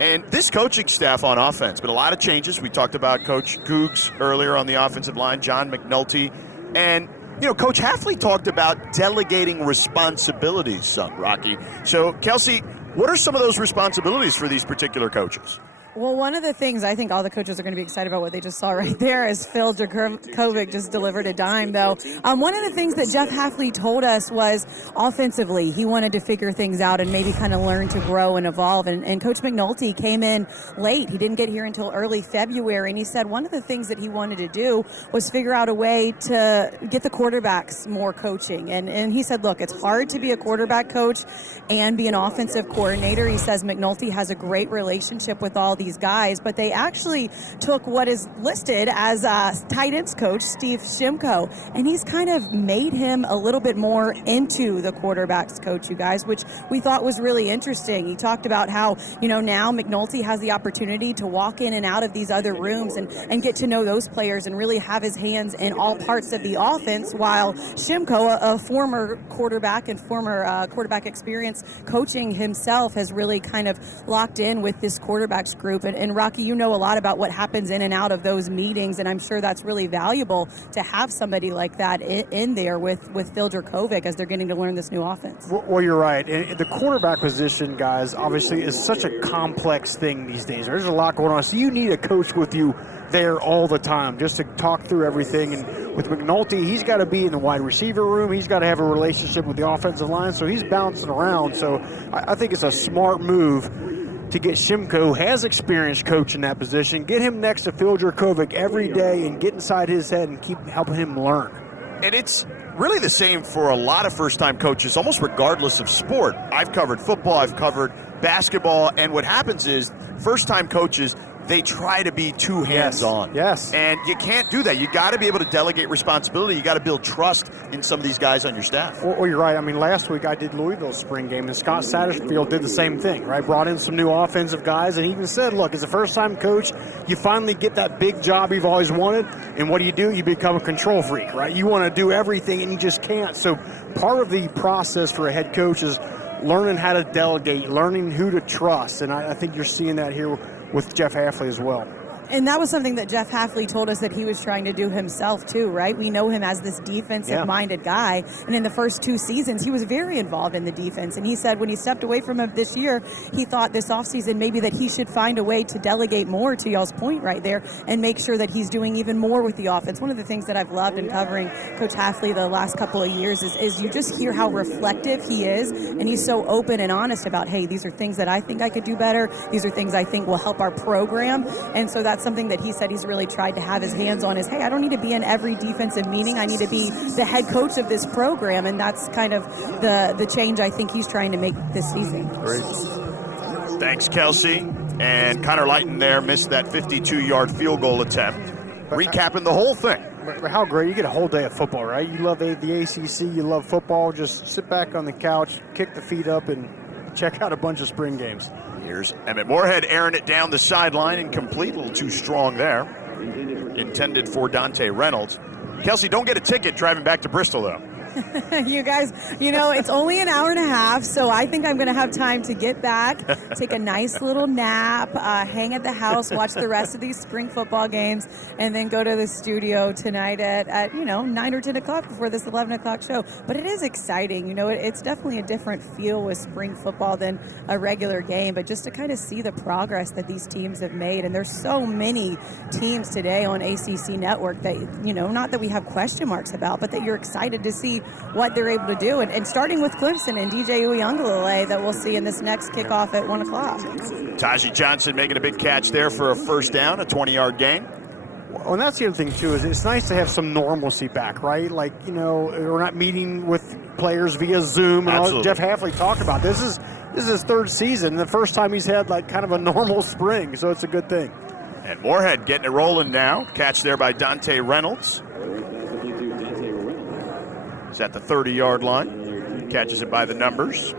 And this coaching staff on offense, but a lot of changes. We talked about Coach Googs earlier on the offensive line, John McNulty. And, you know, Coach Hafley talked about delegating responsibilities, son, Rocky. So, Kelsey, what are some of those responsibilities for these particular coaches? Well, one of the things I think all the coaches are going to be excited about what they just saw right there is Phil Jurkovec just delivered a dime, though. One of the things that Jeff Hafley told us was offensively, he wanted to figure things out and maybe kind of learn to grow and evolve. And Coach McNulty came in late. He didn't get here until early February. And he said one of the things that he wanted to do was figure out a way to get the quarterbacks more coaching. And he said, look, it's hard to be a quarterback coach and be an offensive coordinator. He says McNulty has a great relationship with all these guys, but they actually took what is listed as tight ends coach Steve Shimko, and he's kind of made him a little bit more into the quarterbacks coach, you guys, which we thought was really interesting. He talked about how, you know, now McNulty has the opportunity to walk in and out of these other rooms and get to know those players and really have his hands in all parts of the offense, while Shimko, a former quarterback and former quarterback experience coaching himself, has really kind of locked in with this quarterbacks group. And Rocky, you know a lot about what happens in and out of those meetings, and I'm sure that's really valuable to have somebody like that in there with Phil Jurkovec as they're getting to learn this new offense. Well, you're right. The quarterback position, guys, obviously is such a complex thing these days. There's a lot going on. So you need a coach with you there all the time just to talk through everything. And with McNulty, he's got to be in the wide receiver room. He's got to have a relationship with the offensive line, so he's bouncing around. So I think it's a smart move to get Shimko, has experience coaching that position, get him next to Phil Jurkovec every day and get inside his head and keep helping him learn. And it's really the same for a lot of first-time coaches, almost regardless of sport. I've covered football, I've covered basketball, and what happens is first-time coaches, they try to be too hands-on. Yes. And you can't do that. You got to be able to delegate responsibility. You got to build trust in some of these guys on your staff. Well, you're right. I mean, last week I did Louisville's spring game, and Scott Satterfield did the same thing, right? Brought in some new offensive guys, and he even said, look, as a first-time coach, you finally get that big job you've always wanted, and what do? You become a control freak, right? You want to do everything, and you just can't. So part of the process for a head coach is learning how to delegate, learning who to trust, and I think you're seeing that here with Jeff Hafley as well. And that was something that Jeff Hafley told us that he was trying to do himself too, right? We know him as this defensive-minded guy, and in the first 2 seasons, he was very involved in the defense. And he said when he stepped away from him this year, he thought this offseason maybe that he should find a way to delegate more, to y'all's point right there, and make sure that he's doing even more with the offense. One of the things that I've loved in covering Coach Hafley the last couple of years is you just hear how reflective he is, and he's so open and honest about, hey, these are things that I think I could do better. These are things I think will help our program. And so that's something that he said he's really tried to have his hands on is, hey, I don't need to be in every defensive meeting. I need to be the head coach of this program. And that's kind of the change I think he's trying to make this season. Great. Thanks, Kelsey. And Connor Lighton there missed that 52-yard field goal attempt. Recapping the whole thing. But how great. You get a whole day of football, right? You love the ACC. You love football. Just sit back on the couch, kick the feet up, and check out a bunch of spring games. Here's Emmett Morehead airing it down the sideline, incomplete, a little too strong there. Intended for Dante Reynolds. Kelsey, don't get a ticket driving back to Bristol, though. You guys, it's only an hour and a half, so I think I'm going to have time to get back, take a nice little nap, hang at the house, watch the rest of these spring football games, and then go to the studio tonight at 9 or 10 o'clock before this 11 o'clock show. But it is exciting. It's definitely a different feel with spring football than a regular game, but just to kind of see the progress that these teams have made. And there's so many teams today on ACC Network that, not that we have question marks about, but that you're excited to see what they're able to do. And starting with Clemson and DJ Uyunglele that we'll see in this next kickoff at 1 o'clock. Taji Johnson making a big catch there for a first down, a 20-yard gain. Well, and that's the other thing, too, is it's nice to have some normalcy back, right? Like, we're not meeting with players via Zoom. And all Jeff Hafley talked about. This is his third season, the first time he's had, kind of a normal spring, so it's a good thing. And Morehead getting it rolling now. Catch there by Dante Reynolds. He's at the 30-yard line. Catches it by the numbers.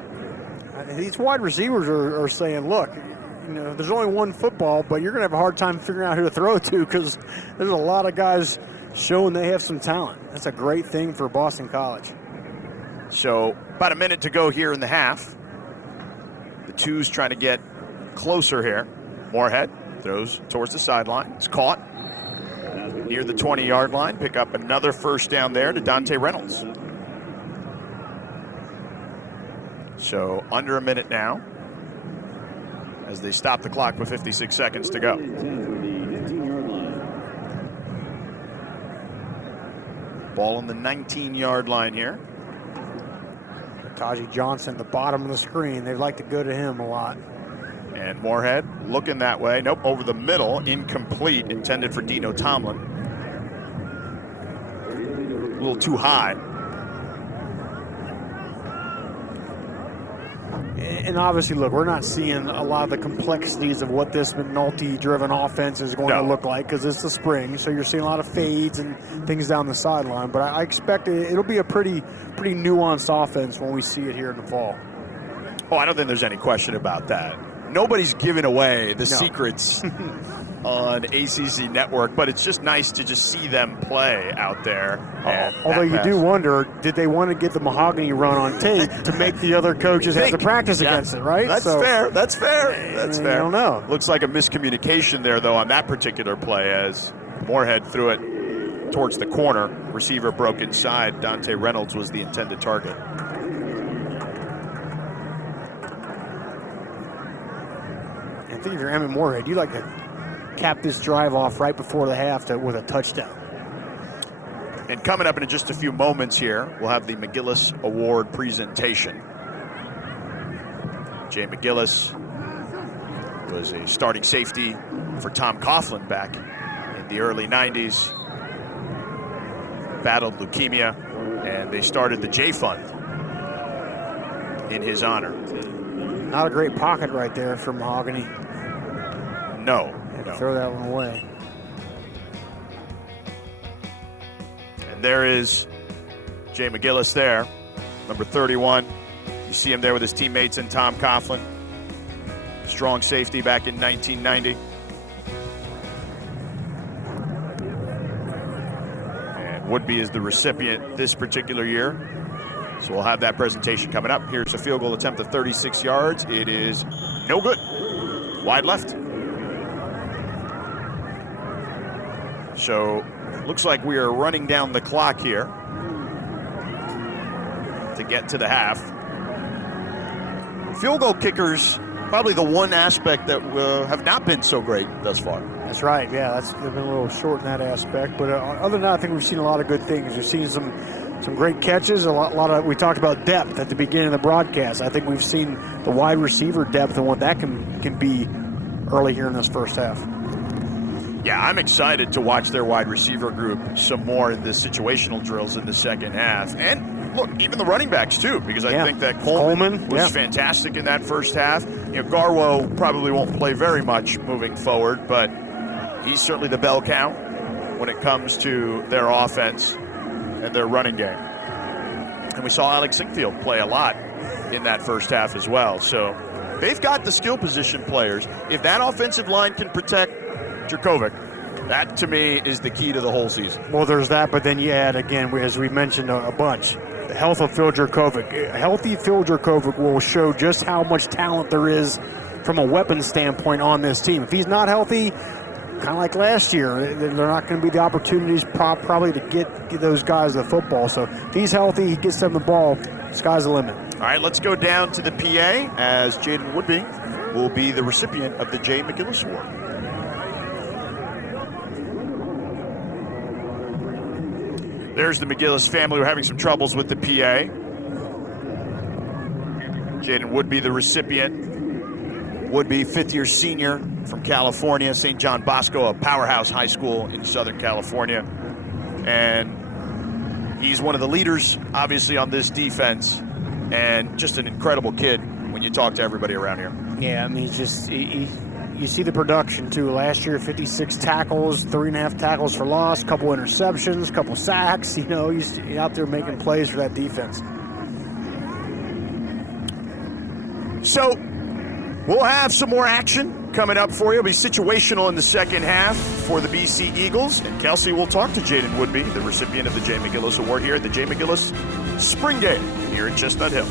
These wide receivers are saying, look, there's only one football, but you're going to have a hard time figuring out who to throw to because there's a lot of guys showing they have some talent. That's a great thing for Boston College. So about a minute to go here in the half. The Two's trying to get closer here. Morehead throws towards the sideline. It's caught near the 20-yard line. Pick up another first down there to Dante Reynolds. So under a minute now as they stop the clock with 56 seconds to go. Ball on the 19-yard line here. Taji Johnson at the bottom of the screen. They like to go to him a lot. And Morehead looking that way. Nope, over the middle. Incomplete. Intended for Dino Tomlin. A little too high. And obviously, look, we're not seeing a lot of the complexities of what this McNulty-driven offense is going to look like because it's the spring. So you're seeing a lot of fades and things down the sideline. But I expect it'll be a pretty nuanced offense when we see it here in the fall. Oh, I don't think there's any question about that. Nobody's giving away the secrets on ACC Network, but it's just nice to just see them play out there. Although you do wonder, did they want to get the mahogany run on tape to make the other coaches have to practice against it, right? That's fair. That's fair. I don't know. Looks like a miscommunication there, though, on that particular play as Morehead threw it towards the corner. Receiver broke inside. Dante Reynolds was the intended target. I think if you're Emmett Morehead, you like to cap this drive off right before the half with a touchdown. And coming up in just a few moments here, we'll have the Mcgillis Award presentation. Jay Mcgillis was a starting safety for Tom Coughlin back in the early 90s. Battled leukemia, and they started the J Fund in his honor. Not a great pocket right there for Mahogany. No. Throw that one away. And there is Jay Mcgillis there, number 31. You see him there with his teammates and Tom Coughlin. Strong safety back in 1990. And Woodby is the recipient this particular year. So we'll have that presentation coming up. Here's a field goal attempt of 36 yards. It is no good. Wide left. So looks like we are running down the clock here to get to the half. Field goal kickers, probably the one aspect that have not been so great thus far. That's right. Yeah, they've been a little short in that aspect. But other than that, I think we've seen a lot of good things. We've seen some great catches. A lot of. We talked about depth at the beginning of the broadcast. I think we've seen the wide receiver depth and what that can be early here in this first half. Yeah, I'm excited to watch their wide receiver group some more in the situational drills in the second half. And look, even the running backs too, because I think that Coleman was fantastic in that first half. Garwo probably won't play very much moving forward, but he's certainly the bell cow when it comes to their offense and their running game. And we saw Alex Sinkfield play a lot in that first half as well. So they've got the skill position players. If that offensive line can protect Jerkovic, that to me is the key to the whole season. Well, there's that, but then you add, again, as we mentioned a bunch, the health of Phil Jurkovec. A healthy Phil Jurkovec will show just how much talent there is from a weapon standpoint on this team. If he's not healthy, kind of like last year, they're not going to be the opportunities probably to get those guys the football. So if he's healthy, he gets them the ball, sky's the limit. All right, let's go down to the PA as Jaden Woodby will be the recipient of the Jay Mcgillis Award. There's the Mcgillis family. We're having some troubles with the PA. Jaden Woodby, the recipient. Woodby, fifth-year senior from California, St. John Bosco, a powerhouse high school in Southern California. And he's one of the leaders, obviously, on this defense. And just an incredible kid when you talk to everybody around here. Yeah, I mean, you see the production, too. Last year, 56 tackles, 3.5 tackles for loss, couple interceptions, couple sacks. He's out there making plays for that defense. So we'll have some more action coming up for you. It'll be situational in the second half for the BC Eagles. And Kelsey will talk to Jaden Woodby, the recipient of the Jay Mcgillis Award here at the Jay Mcgillis Spring Game here at Chestnut Hill.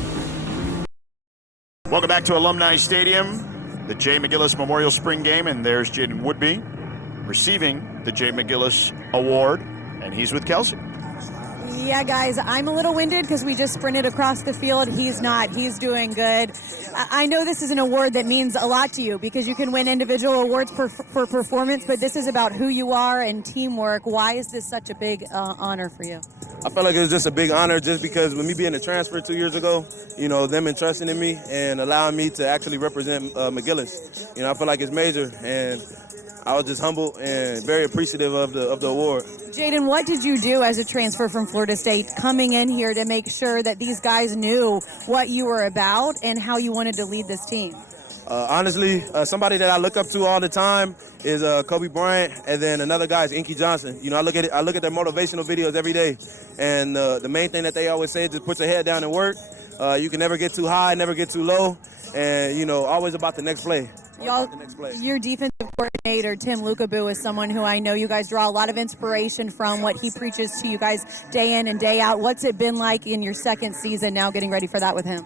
Welcome back to Alumni Stadium, the Jay Mcgillis Memorial Spring Game, and there's Jaden Woodby receiving the Jay Mcgillis Award, and he's with Kelsey. Yeah, guys, I'm a little winded because we just sprinted across the field. He's not. He's doing good. I know this is an award that means a lot to you because you can win individual awards for performance, but this is about who you are and teamwork. Why is this such a big honor for you? I felt like it was just a big honor just because with me being a transfer 2 years ago, them entrusting in me and allowing me to actually represent McGillis. I feel like it's major, and I was just humble and very appreciative of the award. Jaden, what did you do as a transfer from Florida State coming in here to make sure that these guys knew what you were about and how you wanted to lead this team? Honestly, somebody that I look up to all the time is Kobe Bryant, and then another guy is Inky Johnson. I look at their motivational videos every day, and the main thing that they always say is just put your head down and work. You can never get too high, never get too low, and always about the next play. Your defensive coordinator, Tim Lukabu, is someone who I know you guys draw a lot of inspiration from, what he preaches to you guys day in and day out. What's it been like in your second season now getting ready for that with him?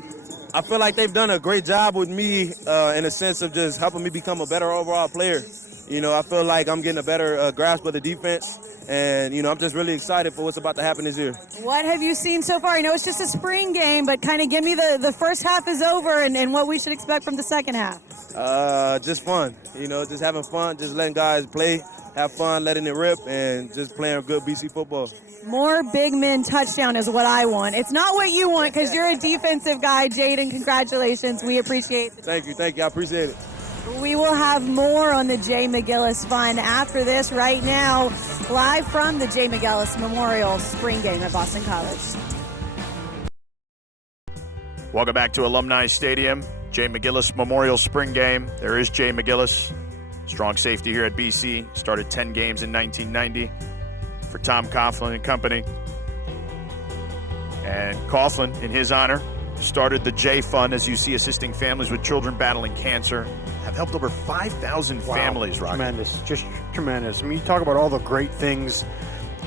I feel like they've done a great job with me in a sense of just helping me become a better overall player. I feel like I'm getting a better grasp of the defense, and, I'm just really excited for what's about to happen this year. What have you seen so far? I know it's just a spring game, but kind of give me the first half is over and what we should expect from the second half. Just fun, just having fun, just letting guys play, have fun, letting it rip, and just playing good BC football. More big men touchdown is what I want. It's not what you want because you're a defensive guy. Jaden, congratulations. We appreciate it. Thank you. I appreciate it. We will have more on the Jay Mcgillis Fund after this. Right now, live from the Jay Mcgillis Memorial Spring Game at Boston College. Welcome back to Alumni Stadium, Jay Mcgillis Memorial Spring Game. There is Jay Mcgillis, strong safety here at BC. Started 10 games in 1990 for Tom Coughlin and company. And Coughlin, in his honor, started the Jay Fund, as you see, assisting families with children battling cancer. Have helped over 5,000 families, Rocky. Tremendous, just tremendous. I mean, you talk about all the great things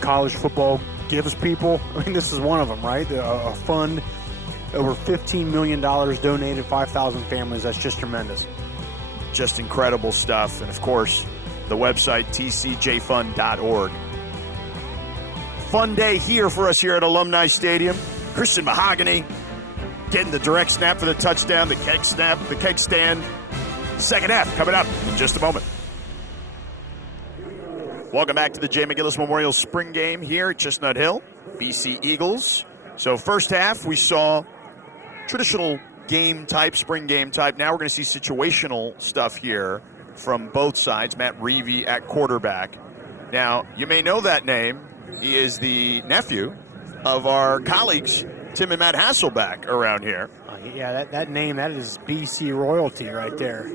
college football gives people. I mean, this is one of them, right? A fund, over $15 million donated, 5,000 families. That's just tremendous. Just incredible stuff. And, of course, the website, tcjfund.org. fun day here for us here at Alumni Stadium. Christian Mahogany getting the direct snap for the touchdown, the keg snap, the keg stand. Second half coming up in just a moment. Welcome back to the Jay McGillis Memorial Spring Game here at Chestnut Hill, BC Eagles. So first half we saw traditional game type, spring game type. Now we're going to see situational stuff here from both sides. Matt Reevy at quarterback. Now, you may know that name. He is the nephew of our colleagues, Tim and Matt Hasselback, around here. Yeah, that name, that is BC royalty right there.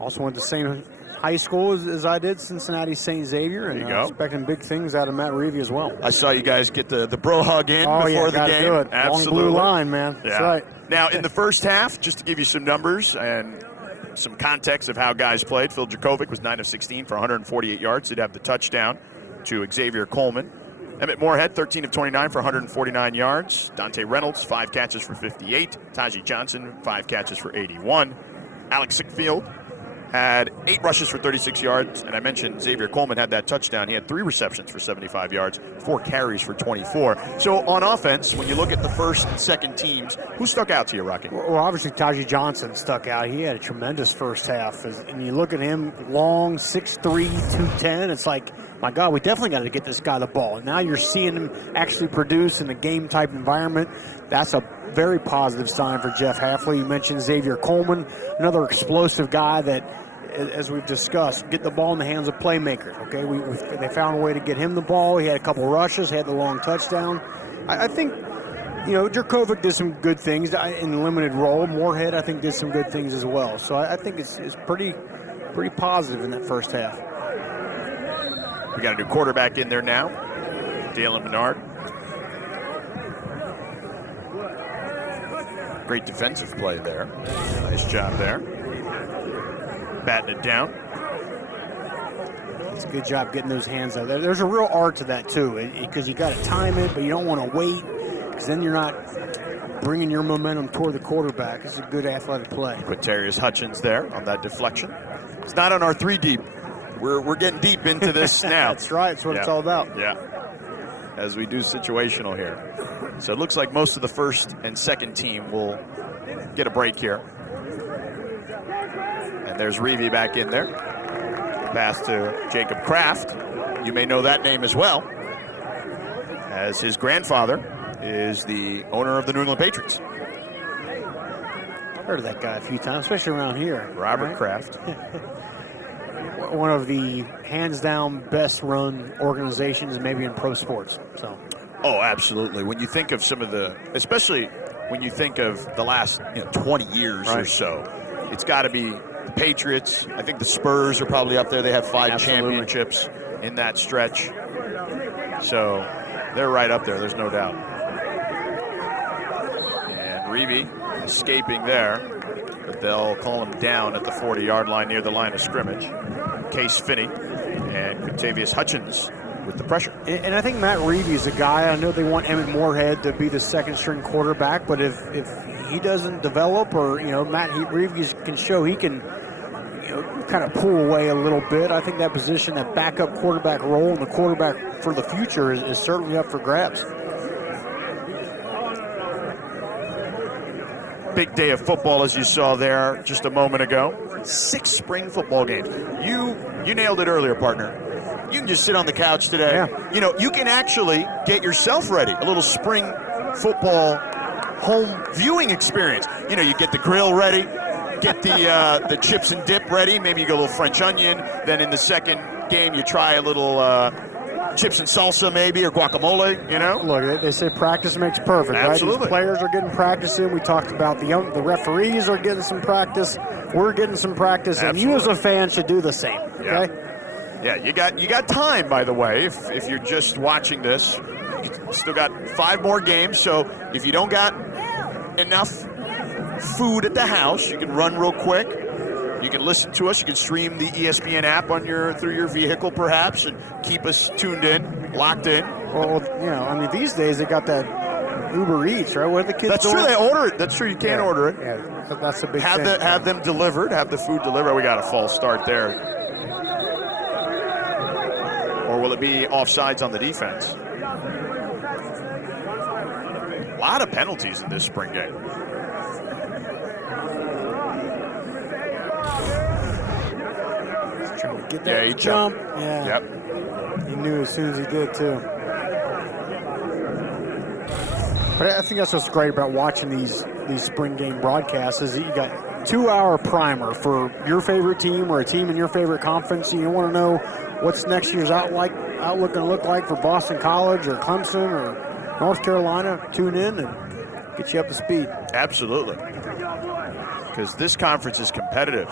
Also went to the same high school as I did, Cincinnati St. Xavier, and expecting big things out of Matt Reevy as well. I saw you guys get the bro hug in before the game. Do it. Absolutely. Long blue line, man. Yeah. That's right. Now, in the first half, just to give you some numbers and some context of how guys played, Phil Jurkovec was 9 of 16 for 148 yards. He'd have the touchdown to Xavier Coleman. Emmett Morehead, 13 of 29 for 149 yards. Dante Reynolds, 5 catches for 58. Taji Johnson, 5 catches for 81. Alex Sickfield had 8 rushes for 36 yards. And I mentioned Xavier Coleman had that touchdown. He had 3 receptions for 75 yards, 4 carries for 24. So on offense, when you look at the first and second teams, who stuck out to you, Rocky? Well, obviously Taji Johnson stuck out. He had a tremendous first half. And you look at him, long, 6'3", 210. It's like, my God, we definitely got to get this guy the ball. And now you're seeing him actually produce in a game-type environment. That's a very positive sign for Jeff Hafley. You mentioned Xavier Coleman, another explosive guy that, as we've discussed, get the ball in the hands of playmakers. Okay, they found a way to get him the ball. He had a couple rushes, had the long touchdown. I think, Jerkovic did some good things in limited role. Morehead, I think, did some good things as well. So I think it's pretty positive in that first half. We got a new quarterback in there now, Dalen Menard. Great defensive play there. Nice job there. Batting it down. It's a good job getting those hands out there. There's a real art to that, too, because you got to time it, but you don't want to wait, because then you're not bringing your momentum toward the quarterback. It's a good athletic play. Quintarius Hutchins there on that deflection. It's not on our 3 deep. We're getting deep into this now. That's right. That's what it's all about. Yeah. As we do situational here. So it looks like most of the first and second team will get a break here. And there's Reevy back in there. Pass to Jacob Kraft. You may know that name as well, as his grandfather is the owner of the New England Patriots. I've heard of that guy a few times, especially around here. Robert Kraft. One of the hands-down best-run organizations maybe in pro sports. So. Oh, absolutely. When you think of some of especially when you think of the last 20 years or so, it's got to be the Patriots. I think the Spurs are probably up there. They have 5 championships in that stretch. So they're right up there. There's no doubt. And Reevy escaping there, but they'll call him down at the 40-yard line near the line of scrimmage. Case Finney and Quintavious Hutchins with the pressure. And I think Matt Reevy is a guy, I know they want Emmett Morehead to be the second-string quarterback, but if he doesn't develop or, Matt Reevy can show he can, kind of pull away a little bit, I think that position, that backup quarterback role and the quarterback for the future is certainly up for grabs. Big day of football, as you saw there just a moment ago. 6 spring football games. You nailed it earlier, partner. You can just sit on the couch today. Yeah. You can actually get yourself ready. A little spring football home viewing experience. You get the grill ready, get the chips and dip ready. Maybe you go a little French onion. Then in the second game, you try a little chips and salsa maybe, or guacamole, Look, they say practice makes perfect, Absolutely. right? These players are getting practice in. We talked about the referees are getting some practice. We're getting some practice, Absolutely. And you as a fan should do the same, okay? Yeah, you got time, by the way, if you're just watching this. You still got 5 more games, so if you don't got enough food at the house, you can run real quick. You can listen to us. You can stream the ESPN app through your vehicle, perhaps, and keep us tuned in, locked in. Well, these days they got that Uber Eats, right? What are the kids That's doing? true. They order it. That's true. You can't order it. Yeah, that's a big thing. Have them delivered. Have the food delivered. We got a false start there. Or will it be offsides on the defense? A lot of penalties in this spring game. Trying to get that jump. Yeah. Yep. He knew as soon as he did, too. But I think that's what's great about watching these spring game broadcasts is that you got 2-hour primer for your favorite team or a team in your favorite conference. You want to know what's next year's outlook going to look like for Boston College or Clemson or North Carolina. Tune in and get you up to speed. Absolutely. Because this conference is competitive.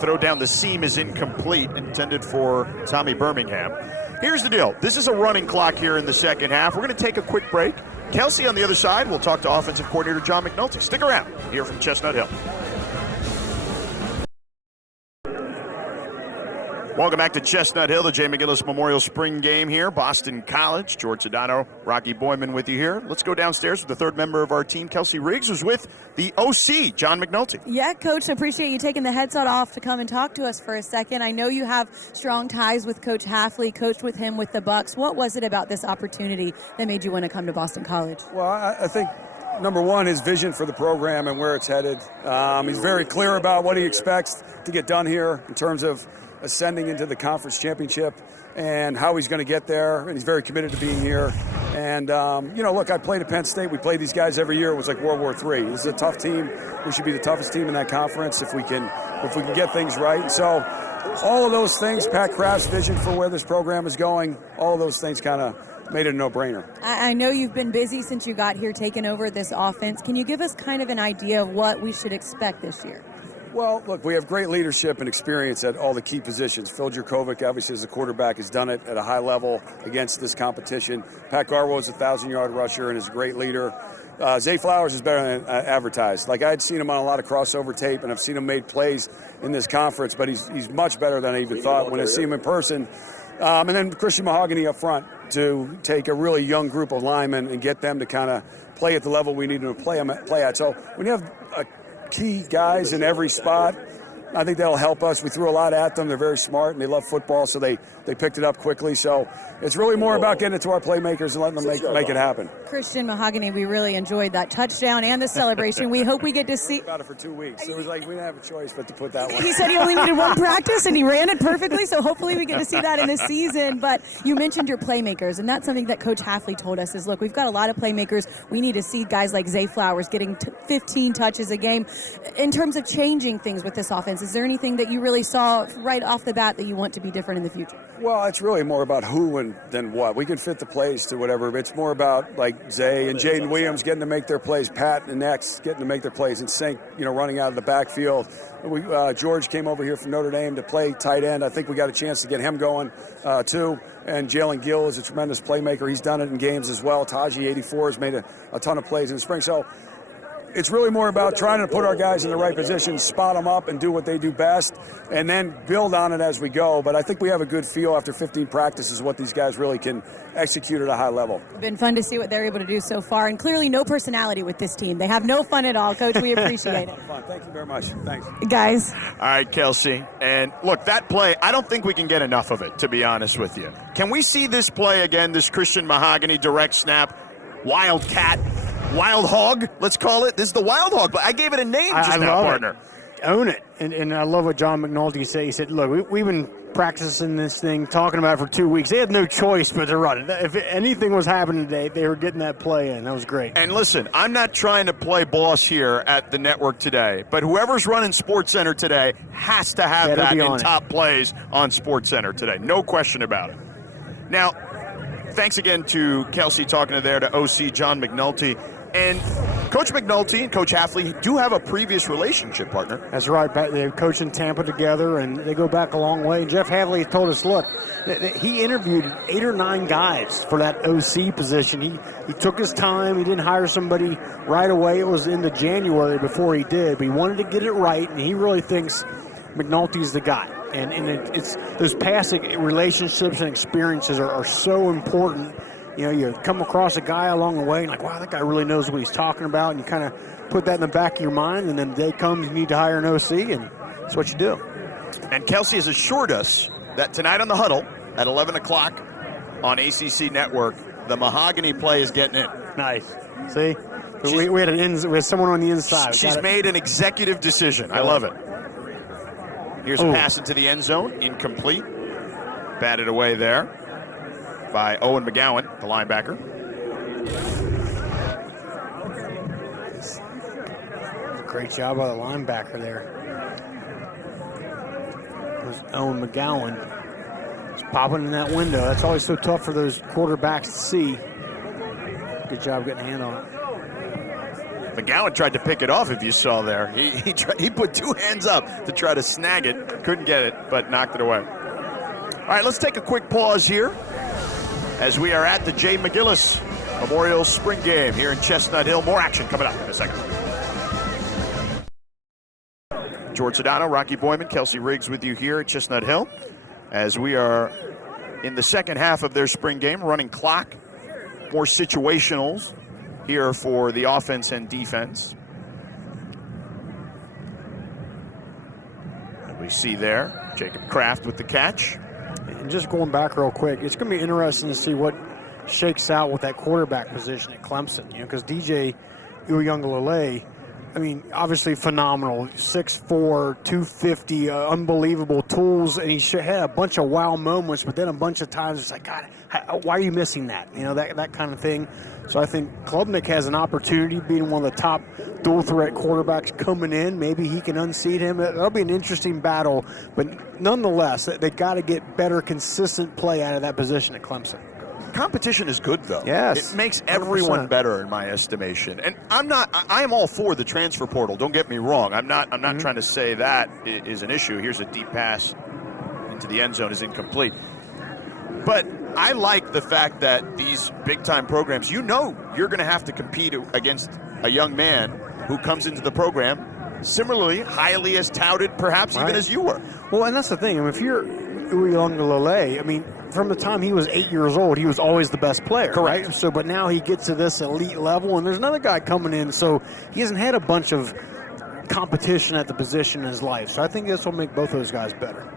Throw down the seam is incomplete, intended for Tommy Birmingham. Here's the deal. This is a running clock here in the second half. We're going to take a quick break. Kelsey on the other side. We'll talk to offensive coordinator John McNulty. Stick around here from Chestnut Hill. Welcome back to Chestnut Hill, the J. Mcgillis Memorial Spring Game here. Boston College, George Sedano, Rocky Boyman with you here. Let's go downstairs with the third member of our team, Kelsey Riggs, who's with the OC, John McNulty. Yeah, Coach, appreciate you taking the headset off to come and talk to us for a second. I know you have strong ties with Coach Hafley, coached with him with the Bucks. What was it about this opportunity that made you want to come to Boston College? Well, I think number one, his vision for the program and where it's headed. He's very clear about what he expects to get done here in terms of ascending into the conference championship and how he's going to get there. And he's very committed to being here. And, look, I played at Penn State. We played these guys every year. It was like World War III. This is a tough team. We should be the toughest team in that conference if we can get things right. And so all of those things, Pat Kraft's vision for where this program is going, all of those things kind of made it a no-brainer. I know you've been busy since you got here taking over this offense. Can you give us kind of an idea of what we should expect this year? Well, look, we have great leadership and experience at all the key positions. Phil Jurkovec, obviously, as a quarterback, has done it at a high level against this competition. Pat Garwo is a 1,000-yard rusher and is a great leader. Zay Flowers is better than advertised. Like, I had seen him on a lot of crossover tape, and I've seen him make plays in this conference, but he's much better than I even thought when I see him in person. And then Christian Mahogany up front to take a really young group of linemen and get them to kind of play at the level we need them to play at. So when you have key guys in every spot, I think that'll help us. We threw a lot at them. They're very smart, and they love football, so they picked it up quickly. So it's really more about getting it to our playmakers and letting them make it happen. Christian Mahogany, we really enjoyed that touchdown and the celebration. We hope we get to see. About it for 2 weeks. It was like we didn't have a choice but to put that one. He said he only needed one practice, and he ran it perfectly, so hopefully we get to see that in this season. But you mentioned your playmakers, and that's something that Coach Hafley told us is, look, we've got a lot of playmakers. We need to see guys like Zay Flowers getting 15 touches a game. In terms of changing things with this offense, is there anything that you really saw right off the bat that you want to be different in the future? Well, it's really more about who and than what. We can fit the plays to whatever. It's more about like Zay and Jaden Williams getting to make their plays, Pat and X getting to make their plays, and Sink, running out of the backfield. George came over here from Notre Dame to play tight end. I think we got a chance to get him going too. And Jalen Gill is a tremendous playmaker. He's done it in games as well. Taji, 84, has made a ton of plays in the spring. So it's really more about trying to put our guys in the right position, spot them up, and do what they do best, and then build on it as we go. But I think we have a good feel after 15 practices what these guys really can execute at a high level. It's been fun to see what they're able to do so far, and clearly no personality with this team. They have no fun at all, Coach. We appreciate it. Fun. Thank you very much. Thanks. Guys. All right, Kelsey. And look, that play, I don't think we can get enough of it, to be honest with you. Can we see this play again, this Christian Mahogany direct snap, Wildcat, Wild Hog, let's call it. This is the Wild Hog, but I gave it a name just now, partner. Own it. And I love what John McNulty said. He said, look, we've been practicing this thing, talking about it for 2 weeks. They had no choice but to run it. If anything was happening today, they were getting that play in. That was great. And listen, I'm not trying to play boss here at the network today, but whoever's running SportsCenter today has to have that in top plays on SportsCenter today. No question about it. Now, thanks again to Kelsey talking to OC John McNulty. And Coach McNulty and Coach Hafley do have a previous relationship, partner. That's right. They coached in Tampa together, and they go back a long way. And Jeff Hafley told us, look, he interviewed 8 or 9 guys for that OC position. He took his time. He didn't hire somebody right away. It was into January before he did. But he wanted to get it right, and he really thinks McNulty's the guy. And it's those past relationships and experiences are so important. You come across a guy along the way and like, wow, that guy really knows what he's talking about, and you kind of put that in the back of your mind, and then the day comes you need to hire an OC, and that's what you do. And Kelsey has assured us that tonight on The Huddle at 11 o'clock on ACC Network, the mahogany play is getting in. Nice. See? We had someone on the inside. She's made an executive decision. I love it. Here's a pass into the end zone. Incomplete. Batted away there by Owen McGowan, the linebacker. Great job by the linebacker there. There's Owen McGowan. Just popping in that window. That's always so tough for those quarterbacks to see. Good job getting a hand on it. McGowan tried to pick it off, if you saw there. He put two hands up to try to snag it. Couldn't get it, but knocked it away. All right, let's take a quick pause here as we are at the J. Mcgillis Memorial Spring Game here in Chestnut Hill. More action coming up in a second. George Sedano, Rocky Boyman, Kelsey Riggs with you here at Chestnut Hill as we are in the second half of their spring game, running clock, more situationals here for the offense and defense. And we see there Jacob Kraft with the catch. And just going back real quick, it's going to be interesting to see what shakes out with that quarterback position at Clemson, because DJ Uyunglele, I mean, obviously phenomenal, 6'4", 250, unbelievable tools, and he had a bunch of wow moments, but then a bunch of times it's like, God, why are you missing that? That kind of thing. So I think Klubnik has an opportunity, being one of the top dual-threat quarterbacks coming in. Maybe he can unseat him. That'll be an interesting battle, but nonetheless, they got to get better, consistent play out of that position at Clemson. Competition is good, though. Yes. It makes everyone 100%. better, in my estimation. And I am all for the transfer portal. Don't get me wrong. I'm not trying to say that is an issue. Here's a deep pass into the end zone is incomplete. But I like the fact that these big-time programs, you're going to have to compete against a young man who comes into the program similarly highly as touted, perhaps even as you were. Well, and that's the thing. I mean, if you're Uyunglele, I mean, from the time he was 8 years old, he was always the best player. Correct. Right? So, but now he gets to this elite level, and there's another guy coming in, so he hasn't had a bunch of competition at the position in his life. So I think this will make both those guys better.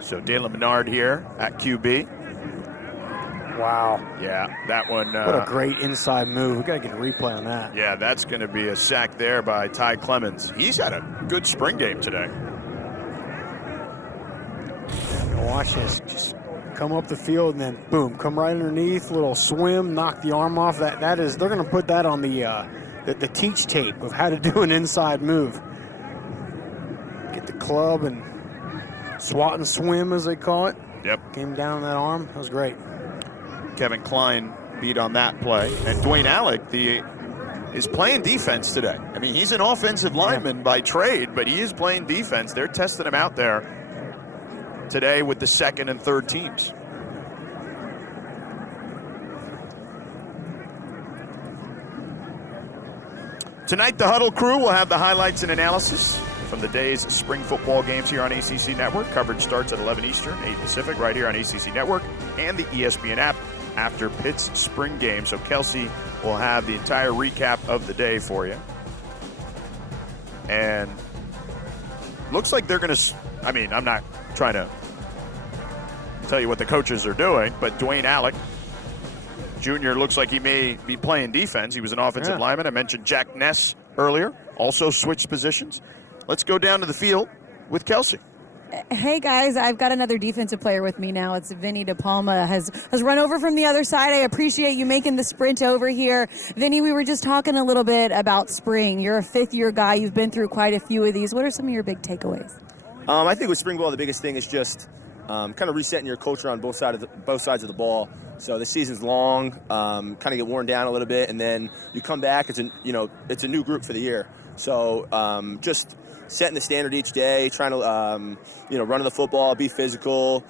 So Dalen Menard here at QB. Wow. Yeah, that one. What a great inside move. We've got to get a replay on that. Yeah, that's going to be a sack there by Ty Clemens. He's had a good spring game today. Watch this. Just come up the field and then, boom, come right underneath, little swim, knock the arm off. That is, they're going to put that on the teach tape of how to do an inside move. Get the club and swat and swim, as they call it. Yep. Came down on that arm. That was great. Kevin Klein beat on that play. And Dwayne Alec is playing defense today. I mean, he's an offensive lineman by trade, but he is playing defense. They're testing him out there today with the second and third teams. Tonight, the Huddle crew will have the highlights and analysis from the day's spring football games here on ACC Network. Coverage starts at 11 Eastern, 8 Pacific, right here on ACC Network and the ESPN app after Pitt's spring game. So Kelsey will have the entire recap of the day for you. And looks like they're going to, I mean, I'm not trying to tell you what the coaches are doing, but Dwayne Alec Jr. looks like he may be playing defense. He was an offensive lineman. I mentioned Jack Ness earlier, also switched positions. Let's go down to the field with Kelsey. Hey, guys, I've got another defensive player with me now. It's Vinnie De Palma has run over from the other side. I appreciate you making the sprint over here. Vinnie, we were just talking a little bit about spring. You're a fifth-year guy. You've been through quite a few of these. What are some of your big takeaways? I think with spring ball, the biggest thing is just kind of resetting your culture on both sides of the ball. So the season's long, kind of get worn down a little bit, and then you come back. It's a new group for the year. So just setting the standard each day, trying to running the football, be physical,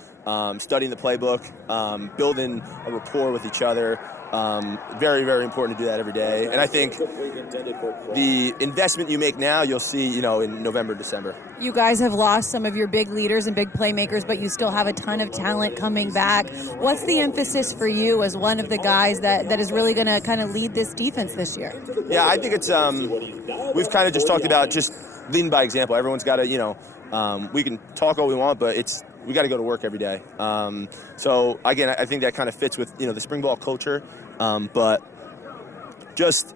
studying the playbook, building a rapport with each other. Very, very important to do that every day. And I think the investment you make now, you'll see, in November, December. You guys have lost some of your big leaders and big playmakers, but you still have a ton of talent coming back. What's the emphasis for you as one of the guys that is really going to kind of lead this defense this year? Yeah, I think it's we've kind of just talked about just leading by example. Everyone's got to, we can talk all we want, but it's we got to go to work every day. So again, I think that kind of fits with the spring ball culture, but just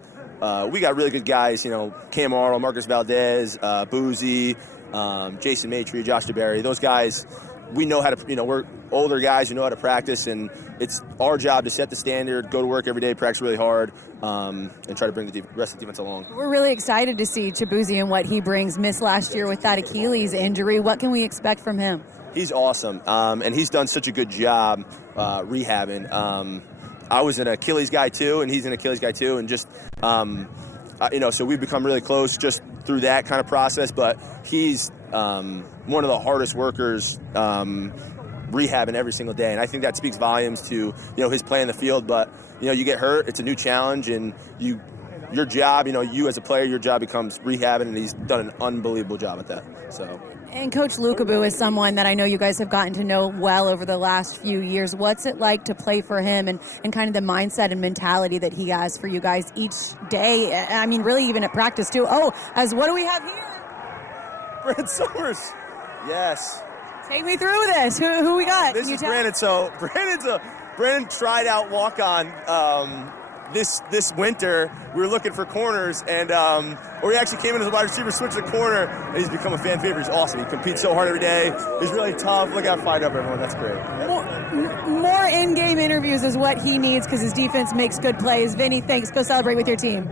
we got really good guys. Cam Arnold, Marcus Valdez, Boozy, Jason Matry, Josh DeBerry. Those guys, we know how to. We're older guys who know how to practice, and it's our job to set the standard, go to work every day, practice really hard, and try to bring the rest of the defense along. We're really excited to see Chibuzi and what he brings. Missed last year with that Achilles injury. What can we expect from him? He's awesome, and he's done such a good job rehabbing. I was an Achilles guy too, and he's an Achilles guy too, and just so we've become really close just through that kind of process. But he's one of the hardest workers rehabbing every single day, and I think that speaks volumes to his play in the field. But you get hurt, it's a new challenge, and your job, you as a player, your job becomes rehabbing, and he's done an unbelievable job at that. So. And Coach Lukabu is someone that I know you guys have gotten to know well over the last few years. What's it like to play for him and kind of the mindset and mentality that he has for you guys each day? I mean, really even at practice too. Oh, what do we have here? Brandon Summers. Yes. Take me through this. Who we got? This is Brandon. So Brandon tried out walk-on this winter. We were looking for corners, and or he actually came in as a wide receiver, switched the corner, and he's become a fan favorite. He's awesome. He competes so hard every day. He's really tough. Look how fired up everyone. That's great. More in-game interviews is what he needs because his defense makes good plays. Vinny, thanks. Go celebrate with your team.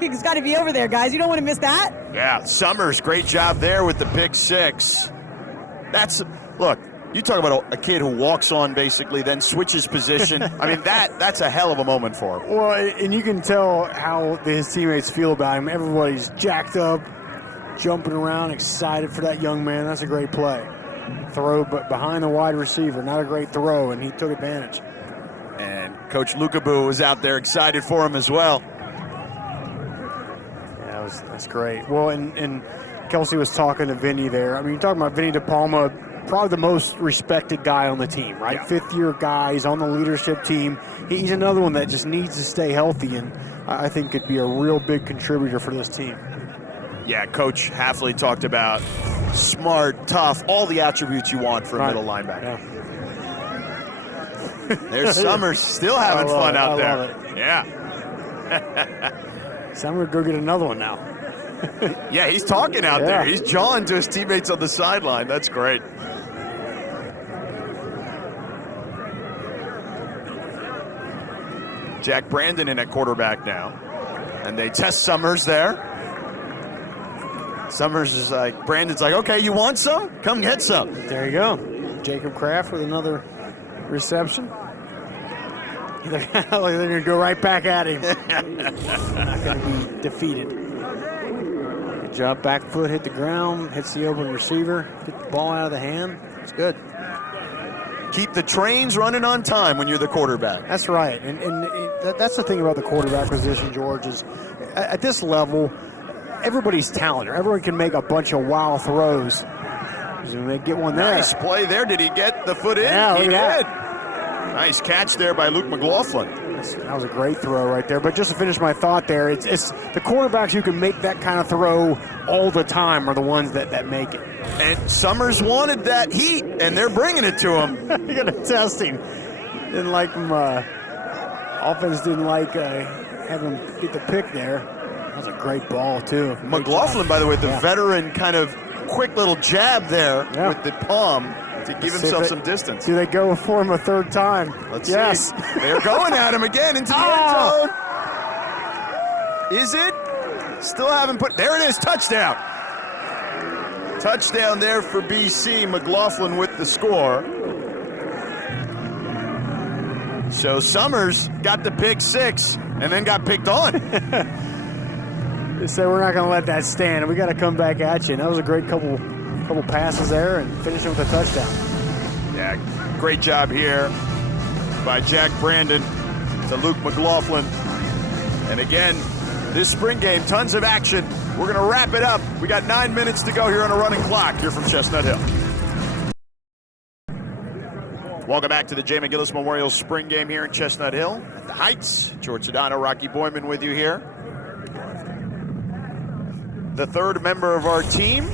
He's got to be over there, guys. You don't want to miss that. Yeah, Summers, great job there with the pick six. Look, you talk about a kid who walks on basically, then switches position. I mean, that's a hell of a moment for him. Well, and you can tell how his teammates feel about him. Everybody's jacked up, jumping around, excited for that young man. That's a great play. Throw but behind the wide receiver, not a great throw, and he took advantage. And Coach Lukabu was out there excited for him as well. Yeah, that's great. Well, and Kelsey was talking to Vinny there. I mean, you're talking about Vinnie De Palma, probably the most respected guy on the team, right? Yeah. Fifth-year guy. He's on the leadership team. He's another one that just needs to stay healthy, and I think could be a real big contributor for this team. Yeah, Coach Hafley talked about smart, tough, all the attributes you want for a middle linebacker. Yeah. There's Summers still having fun out there. Love it. Yeah. So I'm going to go get another one now. Yeah, he's talking out there. He's jawing to his teammates on the sideline. That's great. Jack Brandon in at quarterback now. And they test Summers there. Summers is like, Brandon's like, okay, you want some? Come get some. There you go. Jacob Kraft with another reception. They're going to go right back at him. Not going to be defeated. Good job. Back foot hit the ground, hits the open receiver, get the ball out of the hand. It's good. Keep the trains running on time when you're the quarterback. That's right. And that's the thing about the quarterback position, George, is at this level, everybody's talented. Everyone can make a bunch of wild throws. They get one there. Nice play there. Did he get the foot in? Yeah, he did. Nice catch there by Luke McLaughlin. That was a great throw right there. But just to finish my thought there, it's the quarterbacks who can make that kind of throw all the time are the ones that make it. And Summers wanted that heat, and they're bringing it to him. You're going to test him. Didn't like him. Offense didn't like having him get the pick there. That was a great ball, too. McLaughlin, by the way, the veteran kind of quick little jab there with the palm to give himself some distance. Do they go for him a third time? Let's see. They're going at him again into the end zone. Is it? Still haven't put. There it is. Touchdown. Touchdown there for BC. McLaughlin with the score. So Summers got the pick six and then got picked on. They said we're not going to let that stand, and we got to come back at you. And that was a great couple passes there and finishing with a touchdown. Yeah, great job here by Jack Brandon to Luke McLaughlin. And again, this spring game, tons of action. We're going to wrap it up. We got 9 minutes to go here on a running clock here from Chestnut Hill. Welcome back to the Jay Mcgillis Memorial Spring Game here in Chestnut Hill at the Heights. George Sedano, Rocky Boyman with you here. The third member of our team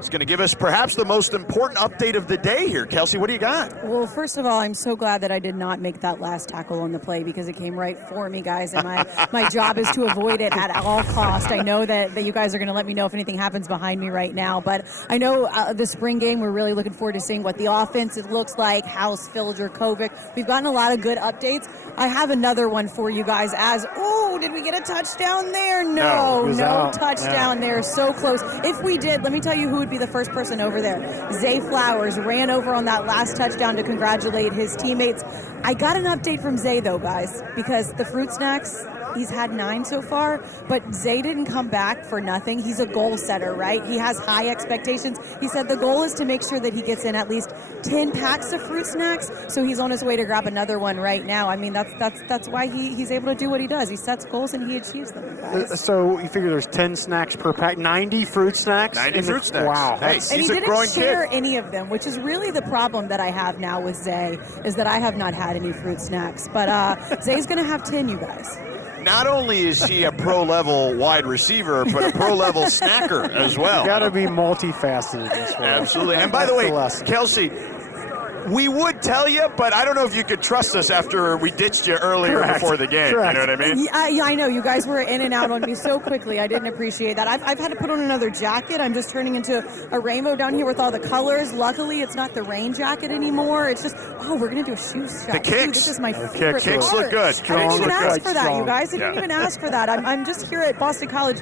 is going to give us perhaps the most important update of the day here. Kelsey, what do you got? Well, first of all, I'm so glad that I did not make that last tackle on the play because it came right for me, guys, and my job is to avoid it at all cost. I know that you guys are going to let me know if anything happens behind me right now, but I know the spring game, we're really looking forward to seeing what the offense it looks like, how's Phil Jurkovec. We've gotten a lot of good updates. I have another one for you guys did we get a touchdown there? No touchdown there. So close. If we did, let me tell you who would be the first person over there. Zay Flowers ran over on that last touchdown to congratulate his teammates. I got an update from Zay, though, guys, because the fruit snacks, he's had 9 so far, but Zay didn't come back for nothing. He's a goal setter, right? He has high expectations. He said the goal is to make sure that he gets in at least 10 packs of fruit snacks, so he's on his way to grab another one right now. I mean, that's why he's able to do what he does. He sets goals and he achieves them, guys. So you figure there's 10 snacks per pack, 90 fruit snacks? 90 fruit snacks. Wow. Hey, and he he's a didn't growing share kid. any of them, which is really the problem that I have now with Zay, is that I have not had any fruit snacks. But Zay's going to have 10, you guys. Not only is he a pro-level wide receiver, but a pro-level snacker as well. Got to be multifaceted this way. Absolutely. And by the way, Kelsey, we would tell you, but I don't know if you could trust us after we ditched you earlier before the game. Correct. You know what I mean? Yeah, I know. You guys were in and out on me so quickly. I didn't appreciate that. I've had to put on another jacket. I'm just turning into a rainbow down here with all the colors. Luckily, it's not the rain jacket anymore. It's just, we're going to do a shoe shot. The kicks. This is my favorite Kicks part. look good. I didn't even ask for that, Strong. you guys. I didn't even ask for that. I'm just here at Boston College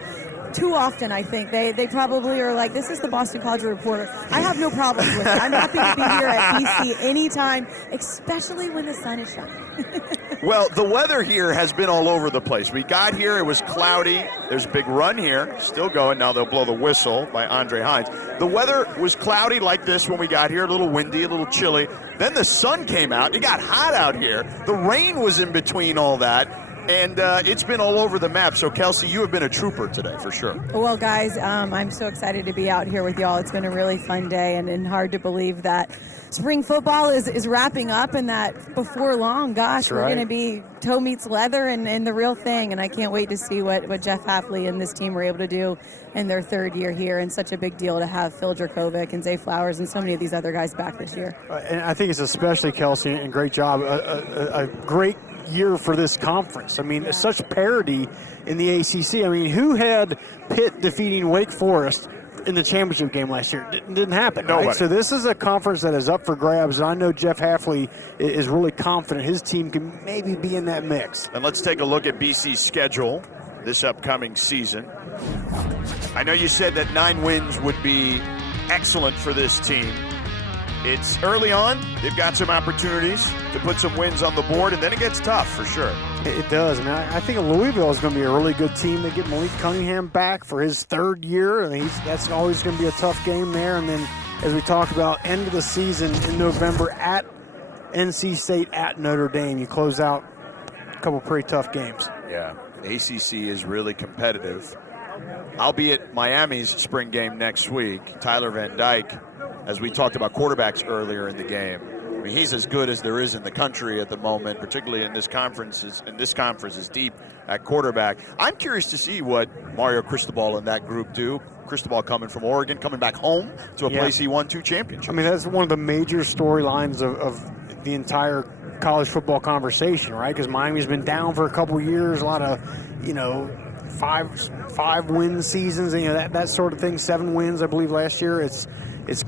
too often, I think. They probably are like, this is the Boston College Reporter. I have no problems with it. I'm happy to be here at BC anytime, especially when the sun is shining. Well, the weather here has been all over the place. We got here, it was cloudy. There's a big run here, still going. Now they'll blow the whistle by Andre Hines. The weather was cloudy like this when we got here, a little windy, a little chilly. Then the sun came out. It got hot out here. The rain was in between all that. And it's been all over the map. So, Kelsey, you have been a trooper today, for sure. Well, guys, I'm so excited to be out here with y'all. It's been a really fun day, and hard to believe that spring football is wrapping up and that before long, gosh, we're going to be toe meets leather and the real thing. And I can't wait to see what Jeff Hafley and this team were able to do in their third year here. And such a big deal to have Phil Jurkovec and Zay Flowers and so many of these other guys back this year. And I think it's especially, Kelsey, and great job, a great year for this conference. I mean, such parity in the ACC. I mean, who had Pitt defeating Wake Forest in the championship game last year? It didn't happen. Nobody. Right? So this is a conference that is up for grabs, and I know Jeff Hafley is really confident his team can maybe be in that mix. And let's take a look at BC's schedule this upcoming season. I know you said that 9 wins would be excellent for this team. It's early on. They've got some opportunities to put some wins on the board, and then it gets tough for sure. It does. And I think Louisville is going to be a really good team. They get Malik Cunningham back for his third year, and that's always going to be a tough game there. And then, as we talked about, end of the season in November at NC State, at Notre Dame. You close out a couple pretty tough games. Yeah, ACC is really competitive. I'll be at Miami's spring game next week. Tyler Van Dyke, as we talked about quarterbacks earlier in the game, I mean, he's as good as there is in the country at the moment, particularly in this conference. This conference is deep at quarterback. I'm curious to see what Mario Cristobal and that group do. Cristobal coming from Oregon, coming back home to a place he won 2 championships. I mean, that's one of the major storylines of the entire college football conversation, right? Because Miami's been down for a couple years, a lot of, five win seasons, that sort of thing. 7 wins, I believe, last year. It's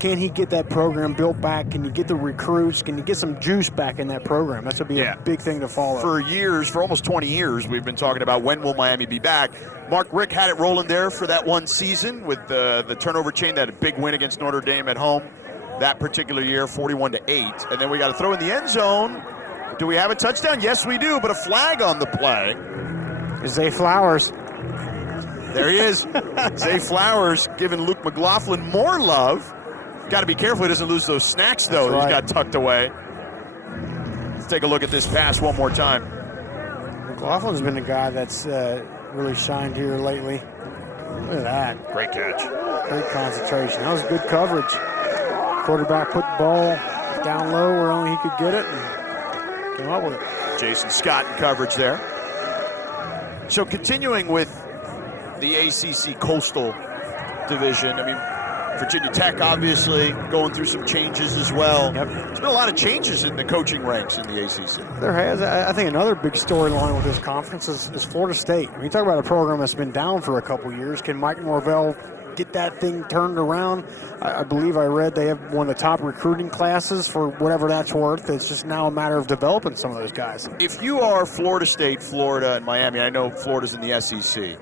can he get that program built back? Can you get the recruits? Can you get some juice back in that program? That's going to be a big thing to follow. For almost 20 years, we've been talking about when will Miami be back. Mark Richt had it rolling there for that one season with the turnover chain, that a big win against Notre Dame at home that particular year, 41-8. And then we got to throw in the end zone. Do we have a touchdown? Yes, we do, but a flag on the play. Zay Flowers. There he is. Zay Flowers giving Luke McLaughlin more love. Got to be careful he doesn't lose those snacks, though, that he's got tucked away. Let's take a look at this pass one more time. McLaughlin's been a guy that's really shined here lately. Look at that. Great catch. Great concentration. That was good coverage. Quarterback put the ball down low where only he could get it and came up with it. Jason Scott in coverage there. So continuing with the ACC Coastal Division, I mean, Virginia Tech, obviously, going through some changes as well. Yep. There's been a lot of changes in the coaching ranks in the ACC. There has. I think another big storyline with this conference is Florida State. When you talk about a program that's been down for a couple years, can Mike Norvell get that thing turned around? I believe I read they have one of the top recruiting classes for whatever that's worth. It's just now a matter of developing some of those guys. If you are Florida State, Florida, and Miami, I know Florida's in the SEC,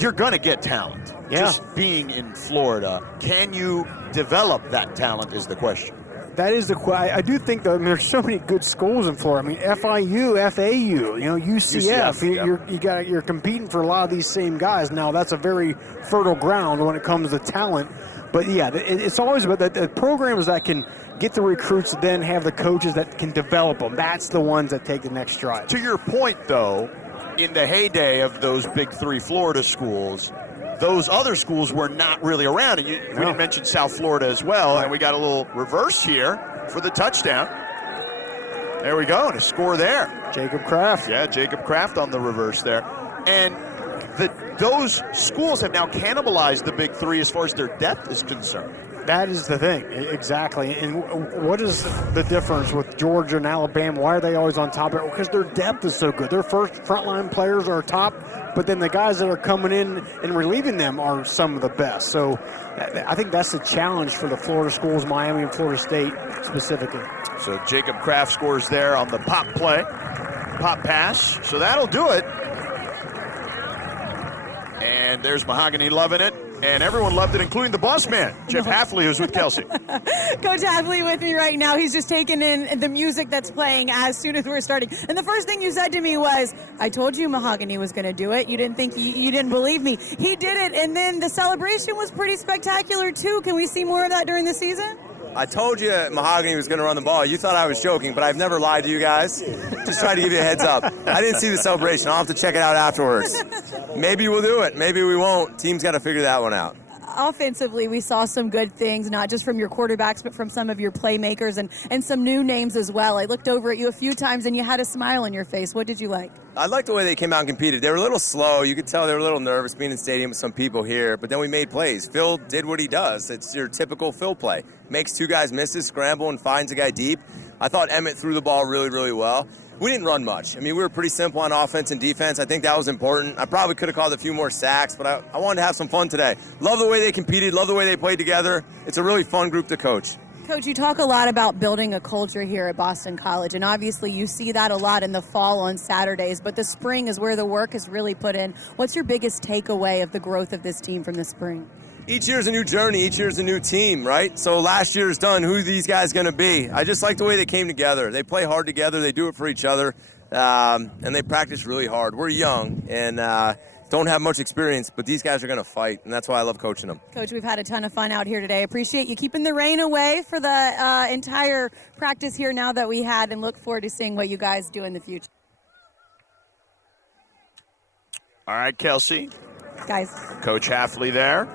you're going to get talent. Yeah. Just being in Florida, can you develop that talent is the question. That is the question. I do think, though, I mean, there's so many good schools in Florida. I mean, FIU, FAU, UCF. You're competing for a lot of these same guys. Now, that's a very fertile ground when it comes to talent. But, yeah, it's always about the programs that can get the recruits, then have the coaches that can develop them. That's the ones that take the next stride. To your point, though, in the heyday of those big three Florida schools, those other schools were not really around. And we didn't mention South Florida as well. And we got a little reverse here for the touchdown. There we go, and a score there. Jacob Kraft. Yeah, Jacob Kraft on the reverse there. And those schools have now cannibalized the big three as far as their depth is concerned. That is the thing, exactly. And what is the difference with Georgia and Alabama? Why are they always on top of it? Because their depth is so good. Their first frontline players are top, but then the guys that are coming in and relieving them are some of the best. So I think that's the challenge for the Florida schools, Miami and Florida State specifically. So Jacob Kraft scores there on the pop pass. So that'll do it. And there's Mahogany loving it. And everyone loved it, including the boss man, Jeff Hafley, who's with Kelsey. Coach Hafley with me right now. He's just taking in the music that's playing as soon as we're starting. And the first thing you said to me was, I told you Mahogany was going to do it. You didn't think, you didn't believe me. He did it, and then the celebration was pretty spectacular, too. Can we see more of that during the season? I told you Mahogany was going to run the ball. You thought I was joking, but I've never lied to you guys. Just trying to give you a heads up. I didn't see the celebration. I'll have to check it out afterwards. Maybe we'll do it. Maybe we won't. Team's got to figure that one out. Offensively, we saw some good things, not just from your quarterbacks, but from some of your playmakers and some new names as well. I looked over at you a few times, and you had a smile on your face. What did you like? I liked the way they came out and competed. They were a little slow. You could tell they were a little nervous being in the stadium with some people here, but then we made plays. Phil did what he does. It's your typical Phil play. Makes two guys misses, scramble, and finds a guy deep. I thought Emmett threw the ball really, really well. We didn't run much. I mean, we were pretty simple on offense and defense. I think that was important. I probably could have called a few more sacks, but I wanted to have some fun today. Love the way they competed. Love the way they played together. It's a really fun group to coach. Coach, you talk a lot about building a culture here at Boston College, and obviously you see that a lot in the fall on Saturdays, but the spring is where the work is really put in. What's your biggest takeaway of the growth of this team from the spring? Each year's a new journey. Each year's a new team, right? So last year's done. Who are these guys going to be? I just like the way they came together. They play hard together. They do it for each other, and they practice really hard. We're young and don't have much experience, but these guys are going to fight, and that's why I love coaching them. Coach, we've had a ton of fun out here today. Appreciate you keeping the rain away for the entire practice here now that we had, and look forward to seeing what you guys do in the future. All right, Kelsey. Guys. Coach Hafley there.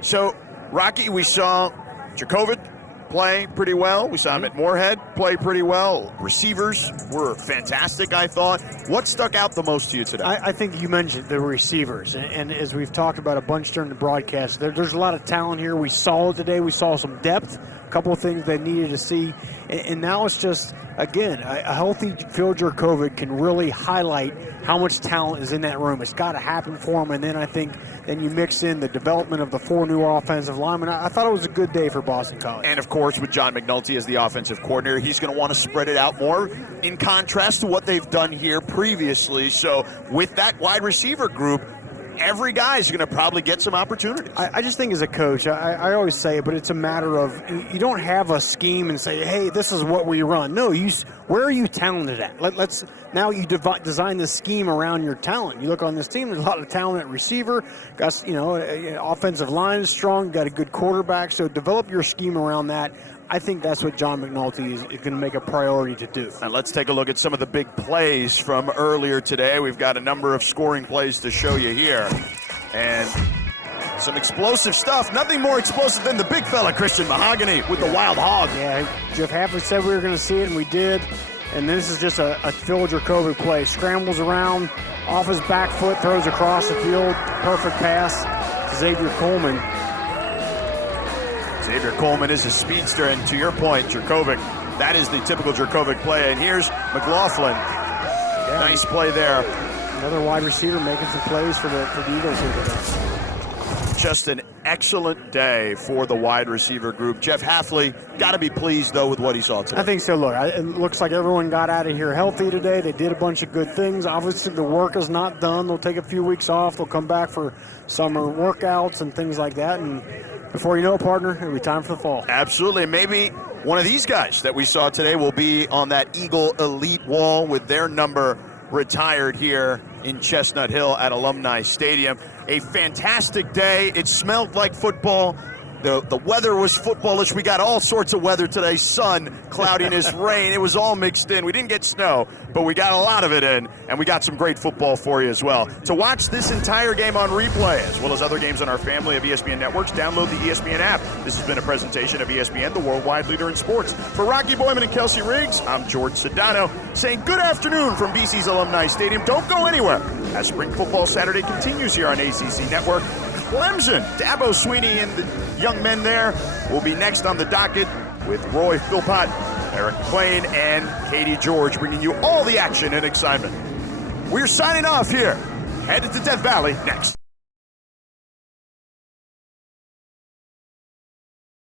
So, Rocky, we saw Jerkovic play pretty well. We saw Emmett Morehead play pretty well. Receivers were fantastic, I thought. What stuck out the most to you today? I think you mentioned the receivers. And as we've talked about a bunch during the broadcast, there's a lot of talent here. We saw it today. We saw some depth, a couple of things they needed to see. And now it's just, again, a healthy Phil Jurkovec can really highlight how much talent is in that room. It's got to happen for him. And then I think then you mix in the development of the four new offensive linemen. I thought it was a good day for Boston College. And, of course, with John McNulty as the offensive coordinator, he's going to want to spread it out more in contrast to what they've done here previously. So with that wide receiver group, every guy is going to probably get some opportunities. I just think as a coach, I always say it, but it's a matter of you don't have a scheme and say, hey, this is what we run. No, where are you talented at? Let's now you design the scheme around your talent. You look on this team, there's a lot of talent at receiver. Got offensive line is strong. Got a good quarterback. So develop your scheme around that. I think that's what John McNulty is going to make a priority to do. And let's take a look at some of the big plays from earlier today. We've got a number of scoring plays to show you here. And some explosive stuff. Nothing more explosive than the big fella, Christian Mahogany, with the wild hog. Yeah, Jeff Hafley said we were going to see it, and we did. And this is just a Phil Jurkovec play. Scrambles around, off his back foot, throws across the field. Perfect pass to Xavier Coleman. Xavier Coleman is a speedster, and to your point, Jurkovic, that is the typical Jurkovic play. And here's McLaughlin. Nice play there. Another wide receiver making some plays for the Eagles here today. Just an excellent day for the wide receiver group. Jeff Hafley got to be pleased, though, with what he saw today. I think so. Look, it looks like everyone got out of here healthy today. They did a bunch of good things. Obviously, the work is not done. They'll take a few weeks off. They'll come back for summer workouts and things like that. And before you know it, partner, it'll be time for the fall. Absolutely. Maybe one of these guys that we saw today will be on that Eagle Elite wall with their number retired here in Chestnut Hill at Alumni Stadium. A fantastic day. It smelled like football. The weather was footballish. We got all sorts of weather today. Sun, cloudiness, rain. It was all mixed in. We didn't get snow, but we got a lot of it in, and we got some great football for you as well. To watch this entire game on replay, as well as other games on our family of ESPN networks, download the ESPN app. This has been a presentation of ESPN, the worldwide leader in sports. For Rocky Boyman and Kelsey Riggs, I'm George Sedano, saying good afternoon from BC's Alumni Stadium. Don't go anywhere as Spring Football Saturday continues here on ACC Network. Clemson, Dabo Sweeney and the young men there will be next on the docket with Roy Philpott, Eric McClain, and Katie George bringing you all the action and excitement. We're signing off here. Headed to Death Valley next.